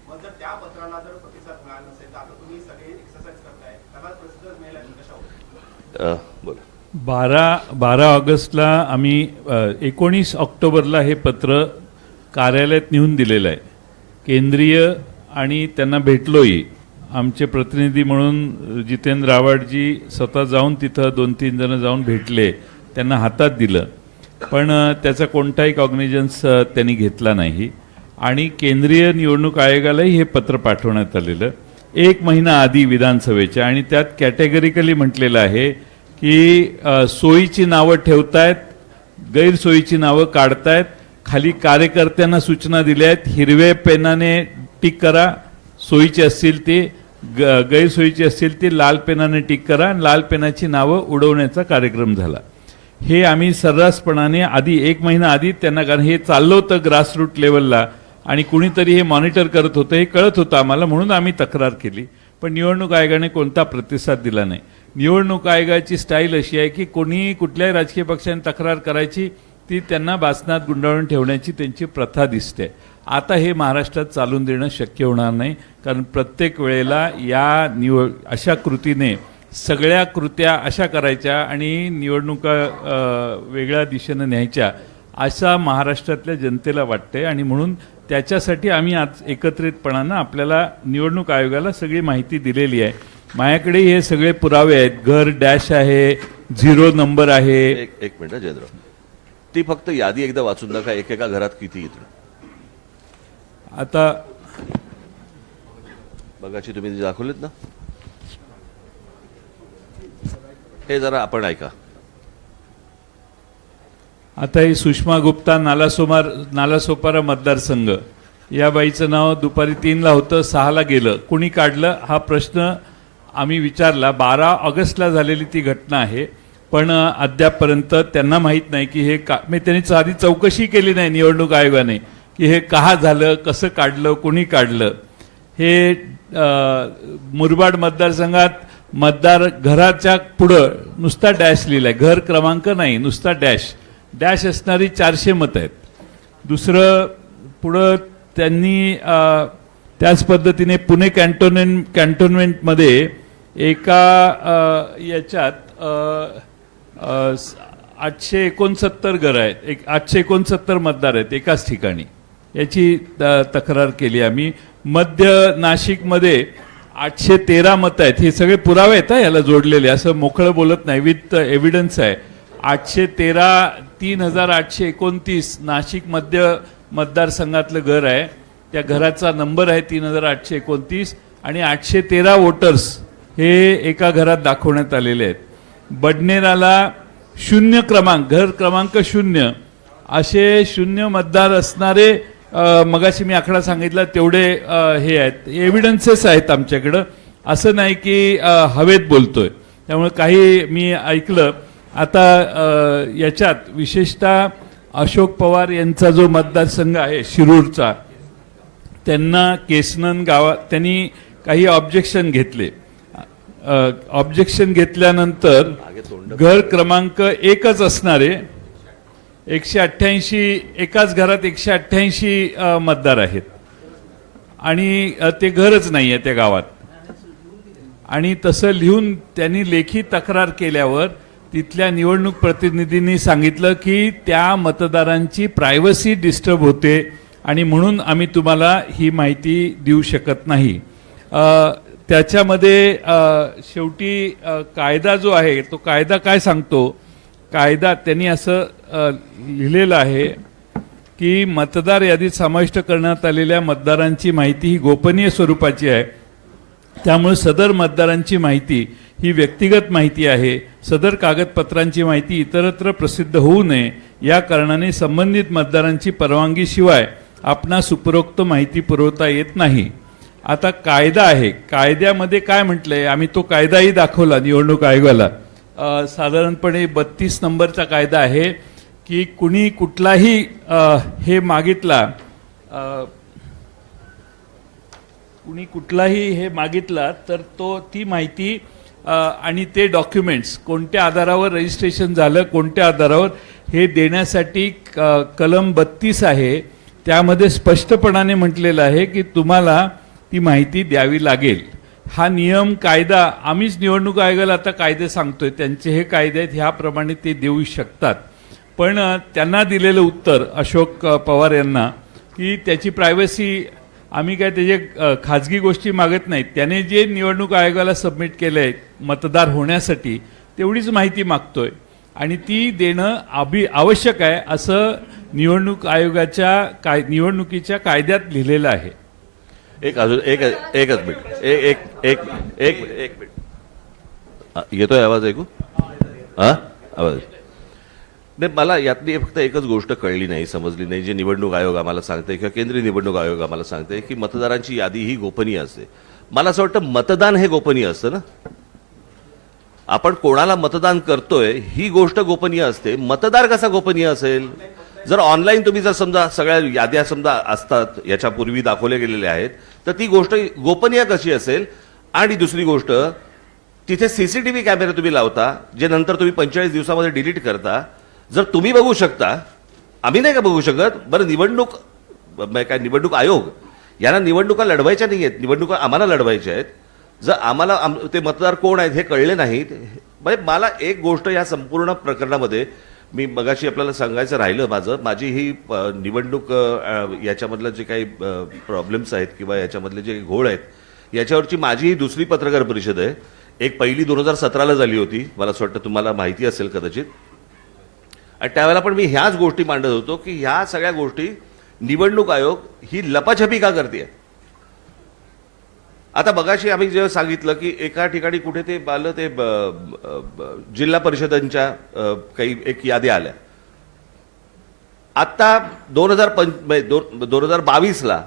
मग जर त्या पत्राला जर प्रतिसाद मिळाला नसेल तर आता तुम्ही सगळे एक्सरसाइज करताय, त्याला प्रतिसाद मिळाला कशावर? बोला. 12 ऑगस्टला आम्ही 19 ऑक्टोबरला हे पत्र कार्यालयात नेऊन दिलेलं आहे. केंद्रीय आणि त्यांना भेटलोही. आमचे प्रतिनिधी म्हणून जितेंद्र आव्हाडजी स्वतः जाऊन तिथं 2-3 जण जाऊन भेटले, त्यांना हातात दिलं, पण त्याचा कोणताही कॉग्निजन्स त्यांनी घेतला नाही. आणि केंद्रीय निवडणूक आयोगालाही हे पत्र पाठवण्यात आलेलं 1 महिना आधी विधानसभेच्या, आणि त्यात कॅटेगरिकली म्हटलेलं आहे की सोयीची नावं ठेवतायत, गैरसोयीची नावं काढतायत, खाली कार्यकर्त्यांना सूचना दिल्या आहेत, हिरव्या पेनाने टिक करा, सोयीची असतील ती, गैरसोयीची असतील ती लाल पेनाने टिक करा, आणि लाल पेनाची नावं उडवण्याचा कार्यक्रम झाला. हे आम्ही सर्रासपणाने आधी 1 महिना आधी त्यांना, कारण हे चाललं होतं ग्रासरूट लेवलला आणि कुणीतरी हे मॉनिटर करत होतं, हे कळत होतं आम्हाला, म्हणून आम्ही तक्रार केली. पण निवडणूक आयोगाने कोणता प्रतिसाद दिला नाही. निवडणूक आयोगाची स्टाईल अशी आहे की कोणी कुठल्याही राजकीय पक्षाने तक्रार करायची, ती त्यांना बासनात गुंडाळून ठेवण्याची त्यांची प्रथा दिसते. आता हे महाराष्ट्रात चालून देणं शक्य होणार नाही, कारण प्रत्येक वेळेला या अशा कृतीने सगळ्या कृत्या अशा करायच्या आणि निवडणुका वेगळ्या दिशेनं न्यायच्या, असा महाराष्ट्रातल्या जनतेला वाटते. आणि म्हणून त्याच्यासाठी आम्ही आज एकत्रितपणानं आपल्याला निवडणूक आयोगाला सगळी माहिती दिलेली आहे. माझ्याकडे हे सगळे पुरावे आहेत. घर डॅश आहे, 0 नंबर आहे. एक मिनिट जयेंद्र, ती फक्त यादी एकदा वाचून नका, एकेका घरात किती येतं आता बघाची तुम्ही दाखवलेत ना, हे जरा आपण ऐका. आता ही सुषमा गुप्ता नालासोपारा मतदारसंघ, या बाईचं नाव दुपारी 3ला होतं, 6ला गेलं. कुणी काढलं हा प्रश्न आम्ही विचारला. 12 ऑगस्टला झालेली ती घटना आहे, पण अद्यापपर्यंत त्यांना माहीत नाही की हे का, मी त्यांनी आधी चौकशी केली नाही निवडणूक आयोगाने की हे का झालं, कसं काढलं, कोणी काढलं. हे मुरबाड मतदारसंघात मतदार घराच्या पुढं नुसता डॅश लिहिलाय, घर क्रमांक नाही, नुसता डॅश. डॅश असणारी 400 मतं आहेत. दुसरं पुढं त्यांनी त्याच पद्धतीने पुणे कॅन्टोन्मेंटमध्ये एका याच्यात 869 घरं आहेत, 869 मतदार आहेत एकाच ठिकाणी, याची तक्रार केली आम्ही. मध्य नाशिकमध्ये 813 मतं आहेत. हे सगळे पुरावे आहेत याला जोडलेले, असं मोकळं बोलत नाही, विथ एव्हिडन्स आहे. 813 3829 नाशिक मध्य मतदारसंघातलं घर आहे. त्या घराचा नंबर आहे 3829 आणि 813 वोटर्स हे एका घरात दाखवण्यात आलेले आहेत. बडनेराला 0 क्रमांक, घर क्रमांक 0 असे 0 मतदार असणारे, मगाशी मी आकडा सांगितला तेवढे हे आहेत, एव्हिडन्सेस आहेत आमच्याकडं. असं नाही की हवेत बोलतोय. त्यामुळे काही मी ऐकलं आता याच्यात विशेषतः अशोक पवार यांचा जो मतदारसंघ आहे शिरूरचा, त्यांना केसनन गावात त्यांनी काही ऑब्जेक्शन घेतले. ऑब्जेक्शन घेतल्यानंतर घर क्रमांक 1च असणारे 188 एकाच घरात 188 मतदार आहेत आणि ते घरच नाही आहे त्या गावात. आणि तसं लिहून त्यांनी लेखी तक्रार केल्यावर तिथल्या निवडणूक प्रतिनिधींनी सांगितलं की त्या मतदारांची प्रायव्हसी डिस्टर्ब होते आणि म्हणून आम्ही तुम्हाला ही माहिती देऊ शकत नाही. त्याच्यामध्ये शेवटी कायदा जो आहे तो कायदा काय सांगतो, कायदा त्यांनी असं लिहिलेलं आहे की मतदार यादीत समाविष्ट करण्यात आलेल्या मतदारांची माहिती ही गोपनीय स्वरूपाची आहे. त्यामुळे सदर मतदारांची माहिती ही व्यक्तिगत माहिती आहे. सदर कागदपत्रांची माहिती इतरत्र प्रसिद्ध होऊ नये या कारणाने संबंधित मतदारांची परवानगीशिवाय आपणास उपरोक्त माहिती पुरवता येत नाही. आता कायदा आहे, कायद्यामध्ये काय म्हटलंय, आम्ही तो कायदाही दाखवला निवडणूक आयोगाला. साधारणपणे 32 नंबरचा कायदा आहे की कुणी कुठलाही हे मागितला तर तो ती माहिती आणि ते डॉक्युमेंट्स कोणत्या आधारावर रजिस्ट्रेशन झालं, कोणत्या आधारावर हे देण्यासाठी कलम 32 आहे. त्यामध्ये स्पष्टपणाने म्हटलेलं आहे की तुम्हाला ती माहिती द्यावी लागेल. हा नियम कायदा आम्हीच निवडणूक आयोगाला आता कायदे सांगतोय, त्यांचे हे कायदे आहेत, ह्याप्रमाणे ते देऊ शकतात. पण त्यांना दिलेलं उत्तर अशोक पवार यांना की त्याची प्रायव्हसी, आम्ही काय त्याचे खाजगी गोष्टी मागत नाहीत, त्याने जे निवडणूक आयोगाला सबमिट केलं आहे मतदार होण्यासाठी तेवढीच माहिती मागतोय आणि ती देणं आवश्यक आहे असं निवडणूक आयोगाच्या निवडणुकीच्या कायद्यात लिहिलेलं आहे. एकच मिनिट एक मिनिट येतोय आवाज ऐकू? आवाज नाही, मला यातली फक्त एकच गोष्ट कळली नाही, समजली नाही. जे निवडणूक आयोग आम्हाला सांगते किंवा केंद्रीय निवडणूक आयोग आम्हाला सांगते की मतदारांची यादी ही गोपनीय असते. मला असं वाटतं मतदान हे गोपनीय असतं ना. आपण कोणाला मतदान करतोय ही गोष्ट गोपनीय असते, मतदार कसा गोपनीय असेल? जर ऑनलाईन तुम्ही जर समजा सगळ्या याद्या समजा असतात याच्यापूर्वी दाखवल्या गेलेल्या आहेत तर ती गोष्ट गोपनीय कशी असेल? आणि दुसरी गोष्ट, तिथे सीसीटीव्ही कॅमेरे तुम्ही लावता जे नंतर तुम्ही 45 दिवसामध्ये डिलीट करता. जर तुम्ही बघू शकता, आम्ही नाही का बघू शकत? बरं, निवडणूक आयोग यांना निवडणुका लढवायच्या नाही आहेत, निवडणुका आम्हाला लढवायच्या आहेत. जर आम्हाला ते मतदार कोण आहेत हे कळले नाहीत, म्हणजे मला एक गोष्ट या संपूर्ण प्रकरणामध्ये मी मगाशी आपल्याला सांगायचं राहिलं, माझी ही निवडणूक याच्यामधलं जे काही प्रॉब्लेम्स आहेत किंवा याच्यामधले जे घोळ आहेत याच्यावरची माझी ही दुसरी पत्रकार परिषद आहे. एक पहिली 2017ला झाली होती, मला असं वाटतं तुम्हाला माहिती असेल कदाचित. आणि त्यावेळेला पण मी ह्याच गोष्टी मांडत होतो की ह्या सगळ्या गोष्टी निवडणूक आयोग ही लपाछपी का करते. आता मगाशी आम्ही जेव्हा सांगितलं की एका ठिकाणी कुठे ते आलं ते जिल्हा परिषदांच्या काही एक याद्या आल्या. आता 2022ला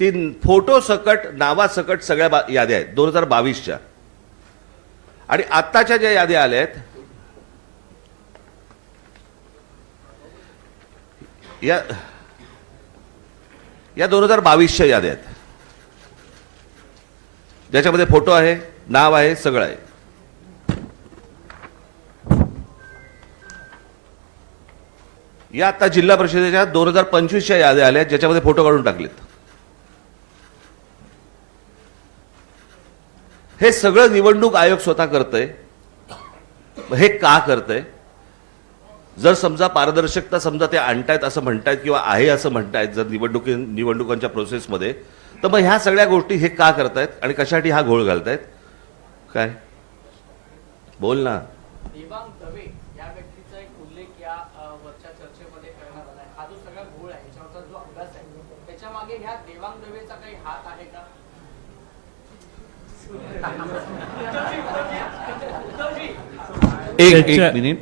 ती फोटो सकट नावासकट सगळ्या याद्या आहेत 2022च्या. आणि आत्ताच्या ज्या याद्या आल्या आहेत या 2022च्या याद्या आहेत ज्याच्यामध्ये फोटो आहे, नाव आहे, सगळं आहे. या आता जिल्हा परिषदेच्या 2025च्या याद्या आल्या ज्याच्यामध्ये फोटो काढून टाकलेत. हे सगळं निवडणूक आयोग स्वतः करतंय. हे का करतंय? जर समजा पारदर्शकता समजा ते आणतायत असं म्हणतायत किंवा आहे असं म्हणतायत जर निवडणुकांच्या प्रोसेसमध्ये, तर मग ह्या सगळ्या गोष्टी हे का करतायत आणि कशासाठी हा घोळ घालतायत? काय बोल ना. देवांग दवे या व्यक्तीचा एक उल्लेख या वरच्या चर्चेमध्ये करण्यात आला आहे. हा जो सगळा घोळ आहे याच्यावरचा जो अभ्यास आहे त्याच्या मागे ह्या देवांग दवेचा काही हात आहे का? एक मिनिट,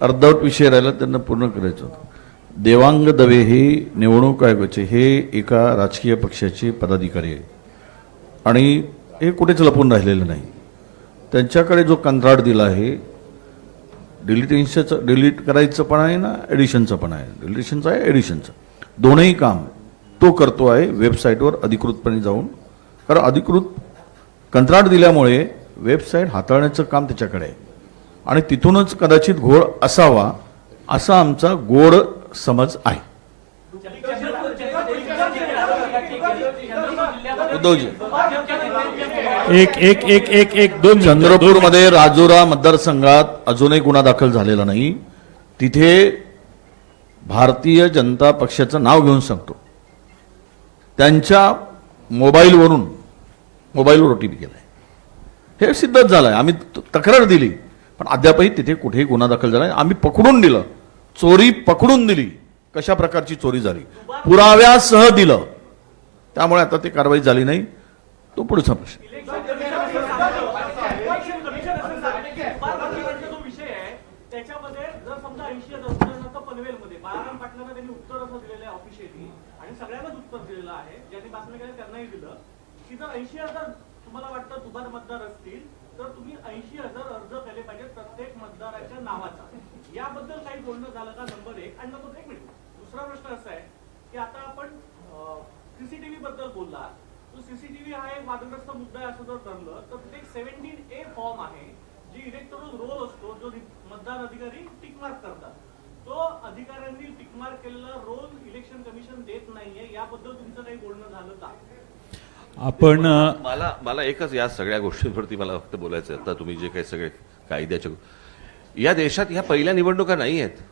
अर्धवट विषय राहिला त्यांना पूर्ण करायचं होतं. देवांग दवे हे निवडणूक आयोगाचे हे एका राजकीय पक्षाचे पदाधिकारी आहे आणि हे कुठेच लपून राहिलेलं नाही. त्यांच्याकडे जो कंत्राट दिला आहे, डिलीट करायचं पण आहे ना, एडिशनचं पण आहे. डिलिशनचं आहे, एडिशनचं, दोनही काम तो करतो आहे वेबसाईटवर अधिकृतपणे जाऊन. कारण अधिकृत कंत्राट दिल्यामुळे वेबसाईट हाताळण्याचं काम त्याच्याकडे आहे आणि तिथूनच कदाचित घोळ असावा असा आमचा गोड समज आहे. उद्धवजी, एक एक एक एक एक दोन मिनिटं. चंद्रपूरमध्ये राजुरा मतदारसंघात अजूनही गुन्हा दाखल झालेला नाही. तिथे भारतीय जनता पक्षाचं नाव घेऊन सांगतो, त्यांच्या मोबाईलवर ओटीपी केलाय. हे सिद्धच झालंय. आम्ही तक्रार दिली पण अद्यापही तिथे कुठेही गुन्हा दाखल झाला नाही. आम्ही पकडून दिलं, चोरी पकडून दिली, कशा प्रकारची चोरी झाली पुराव्यासह दिलं. त्यामुळे आता ती कारवाई झाली नाही. तो पुढचा प्रश्न. जो विषय आहे त्याच्यामध्ये जर समजा 80,000 उदाहरणार्थ पनवेलमध्ये बाळाराम पाटलांना त्यांनी उत्तर असं दिलेलं आहे ऑफिशियली आणि सगळ्यांनाच उत्तर दिलेलं आहे, ज्यांनी बातमी केली त्यांनाही दिलं की जर 80,000 तुम्हाला वाटतं दुबार मतदार असतील तर तुम्ही 80,000 अर्ज केले पाहिजेत प्रत्येक मतदाराच्या नावाचा. याबद्दल काही बोलणं झालं का? नंबर 1. आणि नंबर 1 मिनिट, दुसरा प्रश्न असा आहे की आता आपण सीसीटीव्ही बद्दल बोलला. तो सीसीटीव्ही हा एक वादग्रस्त मुद्दा आहे असं जर ठरलं तर तिथे एक 17A फॉर्म आहे जी इलेक्टोरल रोल असतो, जो मतदार अधिकारी टिकमार्क करतात. तो अधिकाऱ्यांनी टिकमार्क केलेला रोल इलेक्शन कमिशन देत नाहीये. याबद्दल तुमचं काही बोलणं झालं का? आपण मला एकच या सगळ्या गोष्टींवरती मला फक्त बोलायचं आहे. आता तुम्ही जे काही सगळे कायद्याच्या या देशात ह्या पहिल्या निवडणुका नाही आहेत.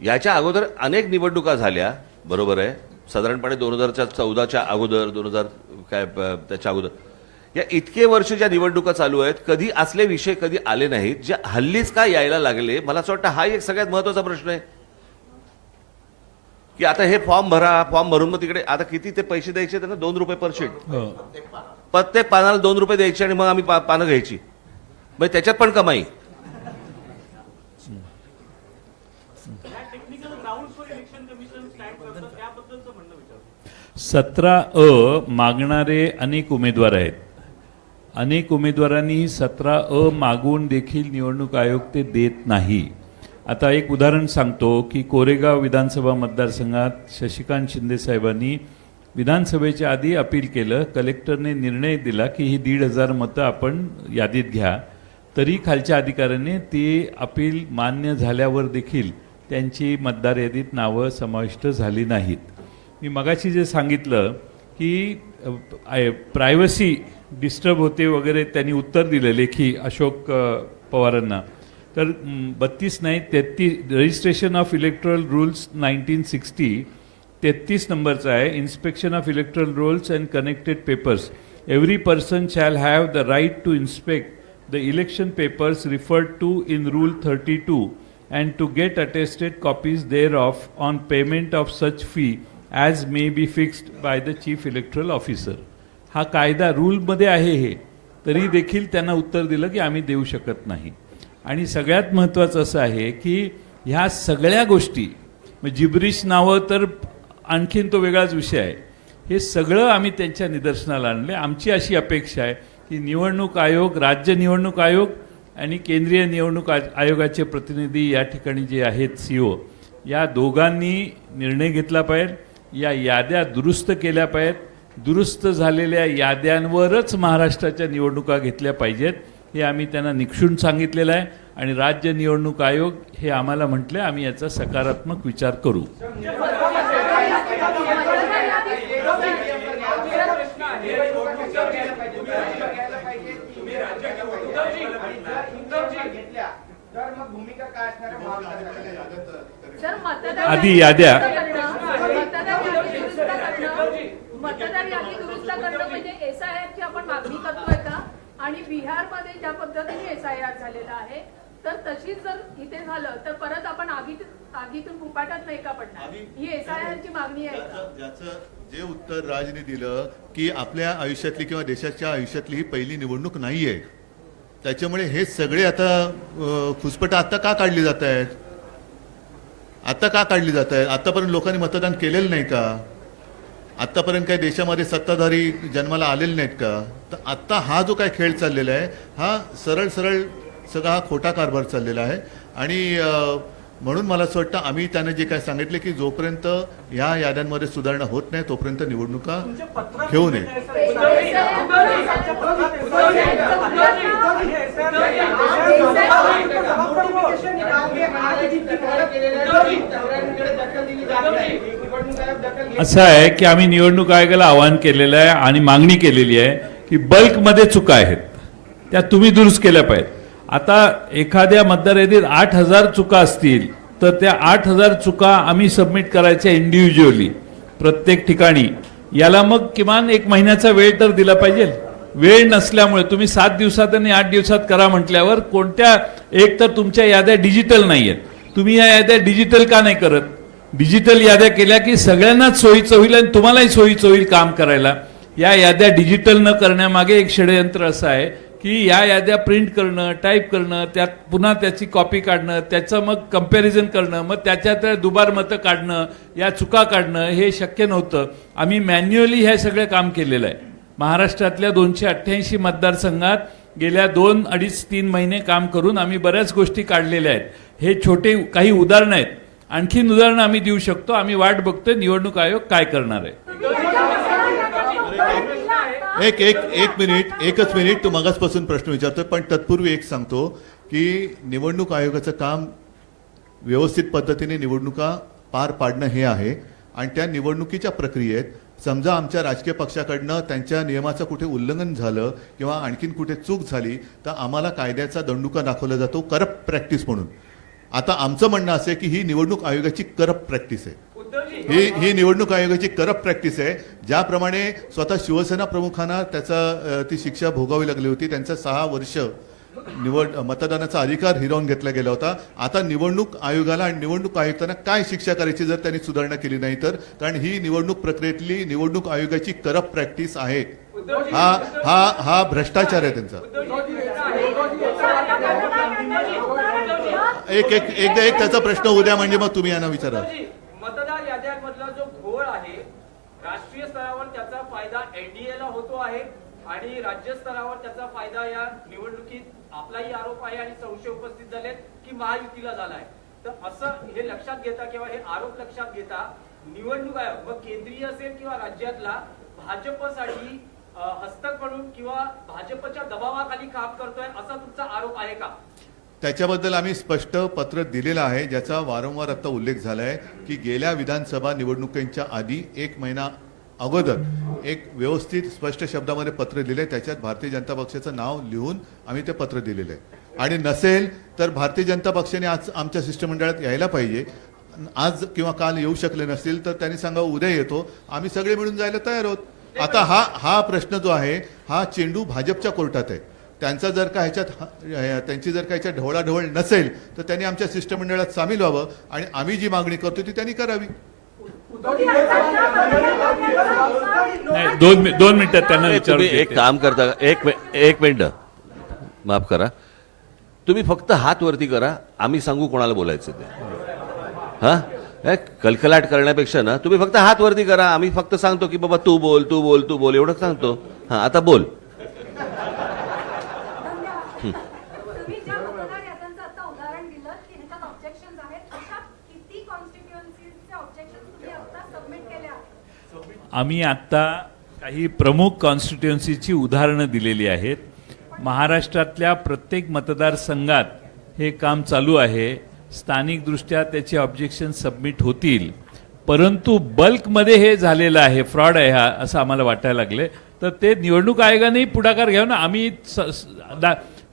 याच्या अगोदर अनेक निवडणुका झाल्या, बरोबर आहे, साधारणपणे 2014च्या अगोदर, 2000 काय त्याच्या अगोदर, या इतके वर्ष ज्या निवडणुका चालू आहेत कधी असले विषय कधी आले नाहीत जे हल्लीच का यायला लागले. मला असं वाटतं हा एक सगळ्यात महत्वाचा प्रश्न आहे की आता हे फॉर्म भरून मग तिकडे आता किती ते पैसे द्यायचे त्यांना? 2 रुपये पर शीट, प्रत्येक पानाला 2 रुपये द्यायचे आणि मग आम्ही पानं घ्यायची. मग त्याच्यात पण कमाई. टेक्निकल ग्राउंड्सवर इलेक्शन कमिशन स्टँड करतं त्याबद्दलचं म्हणणं विचारतो. 17A मागणारे अनेक उमेदवार आहेत. अनेक उमेदवारांनी 17A मागून देखील निवडणूक आयोग ते देत नाही. आता एक उदाहरण सांगतो की कोरेगाव विधानसभा मतदारसंघात शशिकांत शिंदे साहेबांनी विधानसभेच्या आधी अपील केलं. कलेक्टरने निर्णय दिला की ही 1,500 मतं आपण यादीत घ्या. तरी खालच्या अधिकाऱ्याने ते अपील मान्य झाल्यावर देखील त्यांची मतदार यादीत नावं समाविष्ट झाली नाहीत. मी मगाशी जे सांगितलं की प्रायव्हसी डिस्टर्ब होते वगैरे, त्यांनी उत्तर दिलं लेखी अशोक पवारांना. तर 32 नाही 33 रजिस्ट्रेशन ऑफ इलेक्ट्रल रूल्स 1960 33 नंबरचा आहे. Inspection of electoral rolls and connected papers. Every person shall have the right to inspect the election papers referred to in rule 32 and to get attested copies thereof on payment of such fee as may be fixed by the chief electoral officer. हा कायदा रूलमध्ये आहे हे, तरी देखील त्यांना उत्तर दिलं की आम्ही देऊ शकत नाही. आणि सगळ्यात महत्त्वाचं असं आहे की ह्या सगळ्या गोष्टी जिब्रिश नावं तर आणखीन तो वेगळाच विषय आहे. हे सगळं आम्ही त्यांच्या निदर्शनाला आणले. आमची अशी अपेक्षा आहे की निवडणूक आयोग, राज्य निवडणूक आयोग आणि केंद्रीय निवडणूक आयोगाचे प्रतिनिधी या ठिकाणी जे आहेत CEO, या दोघांनी निर्णय घेतला पाहिजे. या याद्या दुरुस्त केल्या पाहिजेत. दुरुस्त झालेल्या याद्यांवरच महाराष्ट्राच्या निवडणुका घेतल्या पाहिजेत हे आम्ही त्यांना निक्षून सांगितलेलं आहे. आणि राज्य निवडणूक आयोग हे आम्हाला म्हटले आम्ही याचा सकारात्मक विचार करू. आधी याद्या मतदार यादी दुरुस्त करणं म्हणजे SIR ची आपण मागणी करतोय का? आणि बिहारमध्ये ज्या पद्धतीने SIR झालेला आहे तर तशीच जर इथे झालं तर परत आपण आगीतून फुपाटात नाही का पडणार? ही SIR ची मागणी आहे का? ज्याचं जे उत्तर राजने दिलं की आपल्या आयुष्यातली किंवा देशाच्या आयुष्यातली ही पहिली निवडणूक नाहीये, त्याच्यामुळे हे सगळे आता खुसपट आता का काढली जात आहेत? आतापर्यंत लोकांनी मतदान केलेलं नाही का? आतापर्यंत काही देशामध्ये सत्ताधारी जन्माला आलेले नाहीत का? तर आत्ता हा जो काय खेळ चाललेला आहे हा सरळ सरळ सगळा हा खोटा कारभार चाललेला आहे. आणि म्हणून मला असं वाटतं आम्ही त्यांना जे काय सांगितले की जोपर्यंत या याद्यांमध्ये सुधारणा होत नाही तोपर्यंत निवडणुका घेऊ नये. असं आहे की आम्ही निवडणूक आयोगाला आवाहन केलेलं आहे आणि मागणी केलेली आहे की बल्कमध्ये चुका आहेत त्या तुम्ही दुरुस्त केल्या पाहिजेत. आता एखाद्या मतदार यादीत 8,000 चुका असतील तर त्या 8,000 चुका आम्ही सबमिट करायच्या इंडिव्हिज्युअली प्रत्येक ठिकाणी. याला मग किमान 1 महिन्याचा वेळ तर दिला पाहिजे. वेळ नसल्यामुळे तुम्ही 7 दिवसात आणि 8 दिवसात करा म्हटल्यावर कोणत्या एक तर तुमच्या याद्या डिजिटल नाही आहेत. तुम्ही या याद्या डिजिटल का नाही करत? डिजिटल याद्या केल्या की सगळ्यांनाच सोयीचं होईल आणि तुम्हालाही सोयीचं होईल काम करायला. या याद्या डिजिटल न करण्यामागे एक षडयंत्र असं आहे की या याद्या प्रिंट करणं, टाईप करणं, त्यात पुन्हा त्याची कॉपी काढणं, त्याचं मग कंपॅरिझन करणं, मग त्याच्यात दुबार मतं काढणं, या चुका काढणं हे शक्य नव्हतं. आम्ही मॅन्युअली हे सगळं काम केलेलं आहे. महाराष्ट्रातल्या 288 मतदारसंघात गेल्या 2, 2.5, 3 महिने काम करून आम्ही बऱ्याच गोष्टी काढलेल्या आहेत. हे छोटे काही उदाहरणं आहेत. आणखीन उदाहरणं आम्ही देऊ शकतो. आम्ही वाट बघतोय निवडणूक आयोग काय करणार आहे. एकच मिनिट तू मगासपासून प्रश्न विचारतोय पण तत्पूर्वी एक सांगतो की निवडणूक आयोगाचं काम व्यवस्थित पद्धतीने निवडणुका पार पाडणं हे आहे. आणि त्या निवडणुकीच्या प्रक्रियेत समजा आमच्या राजकीय पक्षाकडनं त्यांच्या नियमाचं कुठे उल्लंघन झालं किंवा आणखीन कुठे चूक झाली तर आम्हाला कायद्याचा दंडुका दाखवला जातो करप्ट प्रॅक्टिस म्हणून. आता आमचं म्हणणं असं आहे की ही निवडणूक आयोगाची करप्ट प्रॅक्टिस आहे. ही निवडणूक आयोगाची करप्ट प्रॅक्टिस आहे. ज्याप्रमाणे स्वतः शिवसेना प्रमुखांना ती शिक्षा भोगावी लागली होती. त्यांचा 6 वर्ष मतदानाचा अधिकार हिरावून घेतला गेला होता. आता निवडणूक आयोगाला आणि निवडणूक आयुक्तांना काय शिक्षा करायची जर त्यांनी सुधारणा केली नाही तर? कारण ही निवडणूक प्रक्रियेतली निवडणूक आयोगाची करप्ट प्रॅक्टिस आहे. हा भ्रष्टाचार आहे त्यांचा. एक त्याचा प्रश्न उद्या म्हणजे मग तुम्ही यांना विचारा. मतदार याद्यांमधला जो घोळ आहे राष्ट्रीय स्तरावर त्याचा फायदा एनडीएला होतो आहे आणि राज्य स्तरावर त्याचा फायदा या निवडणुकीत आपलाही आरोप आहे आणि संशय उपस्थित झाले की महायुतीला झालाय. तर असं हे लक्षात घेता किंवा हे आरोप लक्षात घेता निवडणूक आयोग मग केंद्रीय असेल किंवा राज्यातला भाजपसाठी हस्तक म्हणून किंवा भाजपच्या दबावाखाली काम करतोय असा तुमचा आरोप आहे का? त्याच्याबद्दल आम्ही स्पष्ट पत्र दिलेलं आहे ज्याचा वारंवार आता उल्लेख झाला आहे की गेल्या विधानसभा निवडणुकींच्या आधी 1 महिना अगोदर एक व्यवस्थित स्पष्ट शब्दामध्ये पत्र दिले. त्याच्यात भारतीय जनता पक्षाचं नाव लिहून आम्ही ते पत्र दिलेलं आहे. आणि नसेल तर भारतीय जनता पक्षाने आज आमच्या शिष्टमंडळात यायला पाहिजे. आज किंवा काल येऊ शकले नसतील तर त्यांनी सांगावं उद्या येतो. आम्ही सगळे मिळून जायला तयार आहोत. आता हा प्रश्न जो आहे हा चेंडू भाजपच्या कोर्टात आहे. त्यांचा जर का त्यांची जर का ह्याच्यात ढवळाढवळ नसेल तर त्यांनी आमच्या शिष्टमंडळात सामील व्हावं आणि आम्ही जी मागणी करतो ती त्यांनी करावी. नाही, 2 मिनिटात त्यांना विचारू. तुम्ही एक काम करता एक मिनिट माफ करा. तुम्ही फक्त हात वरती करा. आम्ही सांगू कोणाला बोलायचं ते. हा कलकलाट करण्यापेक्षा ना तुम्ही फक्त हात वरती करा. आम्ही फक्त सांगतो की बाबा तू बोल तू बोल तू बोल एवढं सांगतो. हा आता बोल. तुम्ही ज्या मतदार याद्यांचं आता उदाहरण दिलं की ह्याच्यात ऑब्जेक्शन्स आहेत अशा किती कॉन्स्टिट्युएन्सीचे ऑब्जेक्शन्स तुम्ही आता सबमिट केले आहेत? आम्ही आता काही प्रमुख कॉन्स्टिट्युएन्सीची उदाहरणं दिलेली आहेत. महाराष्ट्रातल्या प्रत्येक मतदारसंघात हे काम चालू आहे. स्थानिकदृष्ट्या त्याचे ऑब्जेक्शन सबमिट होतील. परंतु बल्कमध्ये हे झालेलं आहे, फ्रॉड आहे हा असं आम्हाला वाटायला लागले. तर ते निवडणूक आयोगानेही पुढाकार घ्यावा ना. आम्ही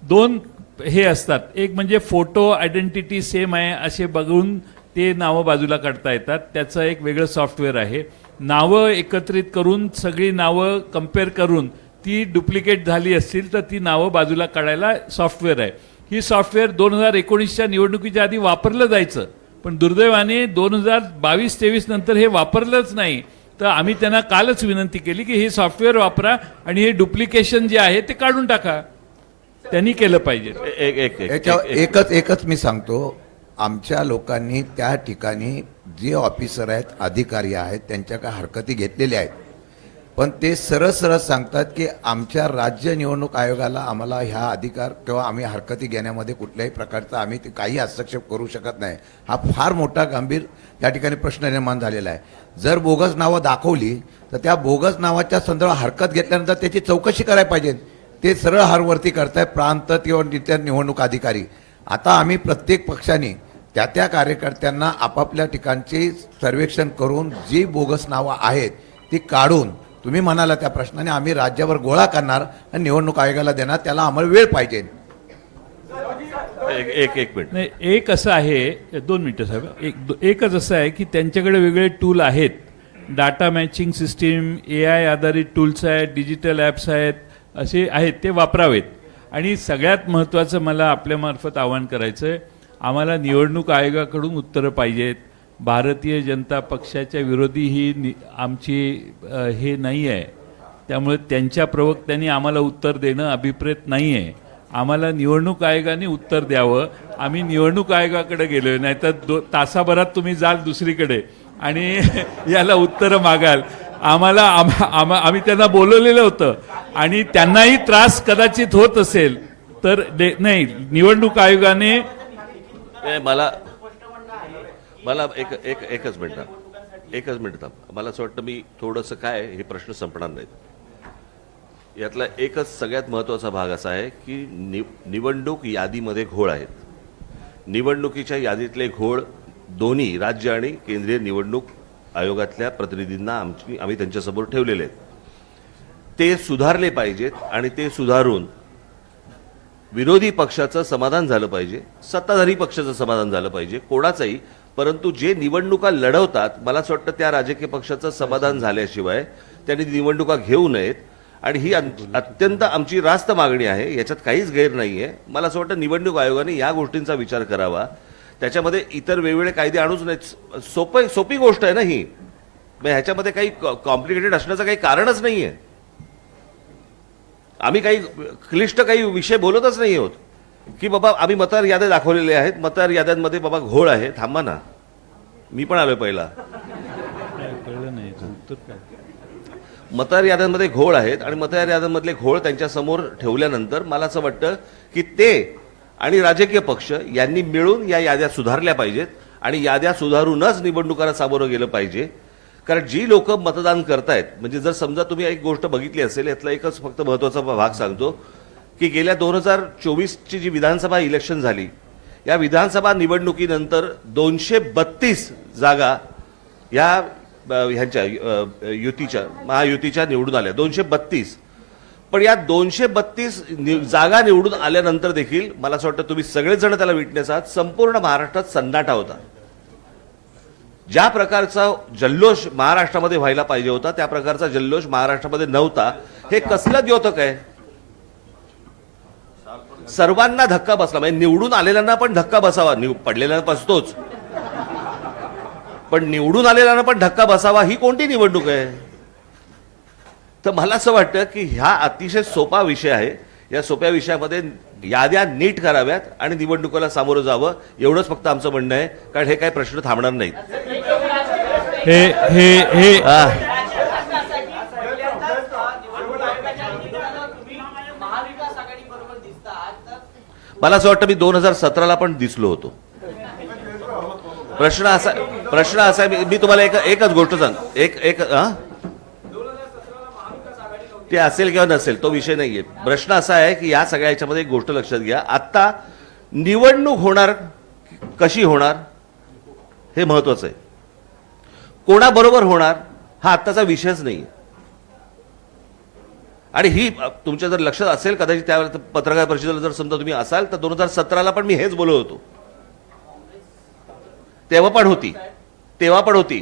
2 हे असतात. एक म्हणजे फोटो आयडेंटिटी सेम आहे असे बघून ते नावं बाजूला काढता येतात. त्याचं एक वेगळं सॉफ्टवेअर आहे. नावं एकत्रित करून सगळी नावं कम्पेअर करून ती डुप्लिकेट झाली असतील तर ती नावं बाजूला काढायला सॉफ्टवेअर आहे. ही सॉफ्टवेअर 2019च्या निवडणुकीच्या आधी वापरलं जायचं पण दुर्दैवाने 2022-23 नंतर हे वापरलंच नाही. तर आम्ही त्यांना कालच विनंती केली की हे सॉफ्टवेअर वापरा आणि हे डुप्लिकेशन जे आहे ते काढून टाका. त्यांनी केलं पाहिजे. एकच मी सांगतो आमच्या लोकांनी त्या ठिकाणी जे ऑफिसर आहेत, अधिकारी आहेत, त्यांच्या काय हरकती घेतलेल्या आहेत, पण ते सरळ सरळ सांगतात की आमच्या राज्य निवडणूक आयोगाला आम्हाला ह्या अधिकार किंवा आम्ही हरकती घेण्यामध्ये कुठल्याही प्रकारचा आम्ही ते काही हस्तक्षेप करू शकत नाही. हा फार मोठा गंभीर या ठिकाणी प्रश्न निर्माण झालेला आहे. जर बोगस नावं दाखवली तर त्या बोगस नावाच्या संदर्भात हरकत घेतल्यानंतर त्याची चौकशी करायला पाहिजे. ते सरळ हारवरती करतायत प्रांत किंवा तिथल्या निवडणूक अधिकारी. आता आम्ही प्रत्येक पक्षाने त्या त्या कार्यकर्त्यांना आपापल्या ठिकाणचे सर्वेक्षण करून जी बोगस नावं आहेत ती काढून तुम्ही म्हणाला त्या प्रश्नाने आम्ही राज्यावर गोळा करणार आणि निवडणूक आयोगाला देणार. त्याला आम्हाला वेळ पाहिजे. एक मिनिट. नाही, एक असं आहे, 2 मिनिटं साहेब, एकच असं आहे की त्यांच्याकडे वेगळे टूल आहेत. डाटा मॅचिंग सिस्टीम, AI आधारित टूल्स आहेत, डिजिटल ॲप्स आहेत, असे आहेत, ते वापरावेत. आणि सगळ्यात महत्त्वाचं मला आपल्यामार्फत आवाहन करायचं आहे, आम्हाला निवडणूक आयोगाकडून उत्तरं पाहिजेत. भारतीय जनता पक्षाच्या विरोधी ही आमची हे नाही आहे, त्यामुळे त्यांच्या प्रवक्त्यांनी आम्हाला उत्तर देणं अभिप्रेत नाही आहे. आम्हाला निवडणूक आयोगाने उत्तर द्यावं. आम्ही निवडणूक आयोगाकडे गेलो, नाही तर तासाभरात तुम्ही जाल दुसरीकडे आणि याला उत्तरं मागाल. आम्ही त्यांना बोलवलेलं होतं आणि त्यांनाही त्रास कदाचित होत असेल तर नाही, निवडणूक आयोगाने मला एकच मिनिट थांब. मला असं वाटतं मी थोडंसं काय हे प्रश्न संपणार नाहीत. यातला एकच सगळ्यात महत्त्वाचा भाग असा आहे की निवडणूक यादीमध्ये घोळ आहेत. निवडणुकीच्या यादीतले घोळ दोन्ही राज्य आणि केंद्रीय निवडणूक आयोगातल्या प्रतिनिधींना आम्ही त्यांच्यासमोर ठेवलेले आहेत. ते सुधारले पाहिजेत आणि ते सुधारून विरोधी पक्षाचं समाधान झालं पाहिजे, सत्ताधारी पक्षाचं समाधान झालं पाहिजे, कोणाचंही. परंतु जे निवडणुका लढवतात, मला असं वाटतं त्या राजकीय पक्षाचं समाधान झाल्याशिवाय त्यांनी निवडणुका घेऊ नयेत. आणि ही अत्यंत आमची रास्त मागणी आहे, याच्यात काहीच गैर नाही आहे. मला असं वाटतं निवडणूक आयोगाने या गोष्टींचा विचार करावा. त्याच्यामध्ये इतर वेगवेगळे कायदे आणूच नाहीत. सोपी गोष्ट आहे ना ही. ह्याच्यामध्ये काही कॉम्प्लिकेटेड असण्याचं काही कारणच नाही आहे. आम्ही काही क्लिष्ट काही विषय बोलतच नाही आहोत की बाबा आम्ही मतदार याद्या दाखवलेल्या आहेत, मतदार याद्यांमध्ये बाबा घोळ आहे. थांबा ना, मी पण आलोय पहिला. मतदार याद्यांमध्ये घोळ आहेत आणि मतदार याद्यांमधले घोळ त्यांच्या समोर ठेवल्यानंतर मला असं वाटतं की ते आणि राजकीय पक्ष यांनी मिळून या याद्या सुधारल्या पाहिजेत आणि याद्या सुधारूनच निवडणुकांना सामोरं गेलं पाहिजे. कारण जी लोक मतदान करतायत, म्हणजे जर समजा तुम्ही एक गोष्ट बघितली असेल, यातला एकच फक्त महत्त्वाचा भाग सांगतो की गेल्या 2024ची जी विधानसभा इलेक्शन झाली, या विधानसभा निवडणुकीनंतर 232 जागा या ह्यांच्या युतीच्या महायुतीच्या निवडून आल्या. 232. पण या 232 जागा निवडून आल्यानंतर देखील मला असं वाटतं तुम्ही सगळेजण त्याला विटनेस आहात, संपूर्ण महाराष्ट्रात सन्नाटा होता. ज्या प्रकारचा जल्लोष महाराष्ट्रामध्ये व्हायला पाहिजे होता त्या प्रकारचा जल्लोष महाराष्ट्रामध्ये नव्हता. हे कसलं द्योतक आहे? सर्वांना धक्का बसला, म्हणजे निवडून आलेल्यांना पण धक्का बसावा. पडलेल्यांना बसतोच, पण निवडून आलेल्यांना पण धक्का बसावा, ही कोणती निवडणूक आहे? तर मला असं वाटतं की हा अतिशय सोपा विषय आहे. या सोप्या विषयामध्ये याद्या नीट कराव्यात आणि निवडणुकीला सामोरं जावं, एवढंच फक्त आमचं म्हणणं आहे. कारण हे काही प्रश्न थांबणार नाहीत. मला असं वाटतं मी 2017ला पण दिसलो होतो. प्रश्न असा आहे, मी तुम्हाला एकच गोष्ट सांग, ते असेल किंवा नसेल तो विषय नाहीये. प्रश्न असा आहे की या सगळ्या याच्यामध्ये एक गोष्ट लक्षात घ्या, आता निवडणूक होणार कशी होणार हे महत्वाचं आहे. कोणाबरोबर होणार हा आत्ताचा विषयच नाही. आणि ही तुमच्या जर लक्षात असेल कदाचित त्यावेळेला पत्रकार परिषदेला जर समजा तुम्ही असाल तर 2017ला पण मी हेच बोलत होतो. तेव्हा पण होती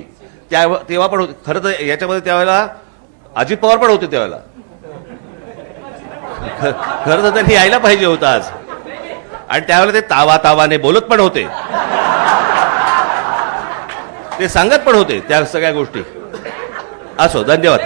खरं तर याच्यामध्ये त्यावेळेला अजित पवार पण होते. त्यावेळेला खरं तर त्यांनी यायला पाहिजे होतं आज, आणि त्यावेळेला ते तावाने बोलत पण होते, ते सांगत पण होते त्या सगळ्या गोष्टी. असो, धन्यवाद.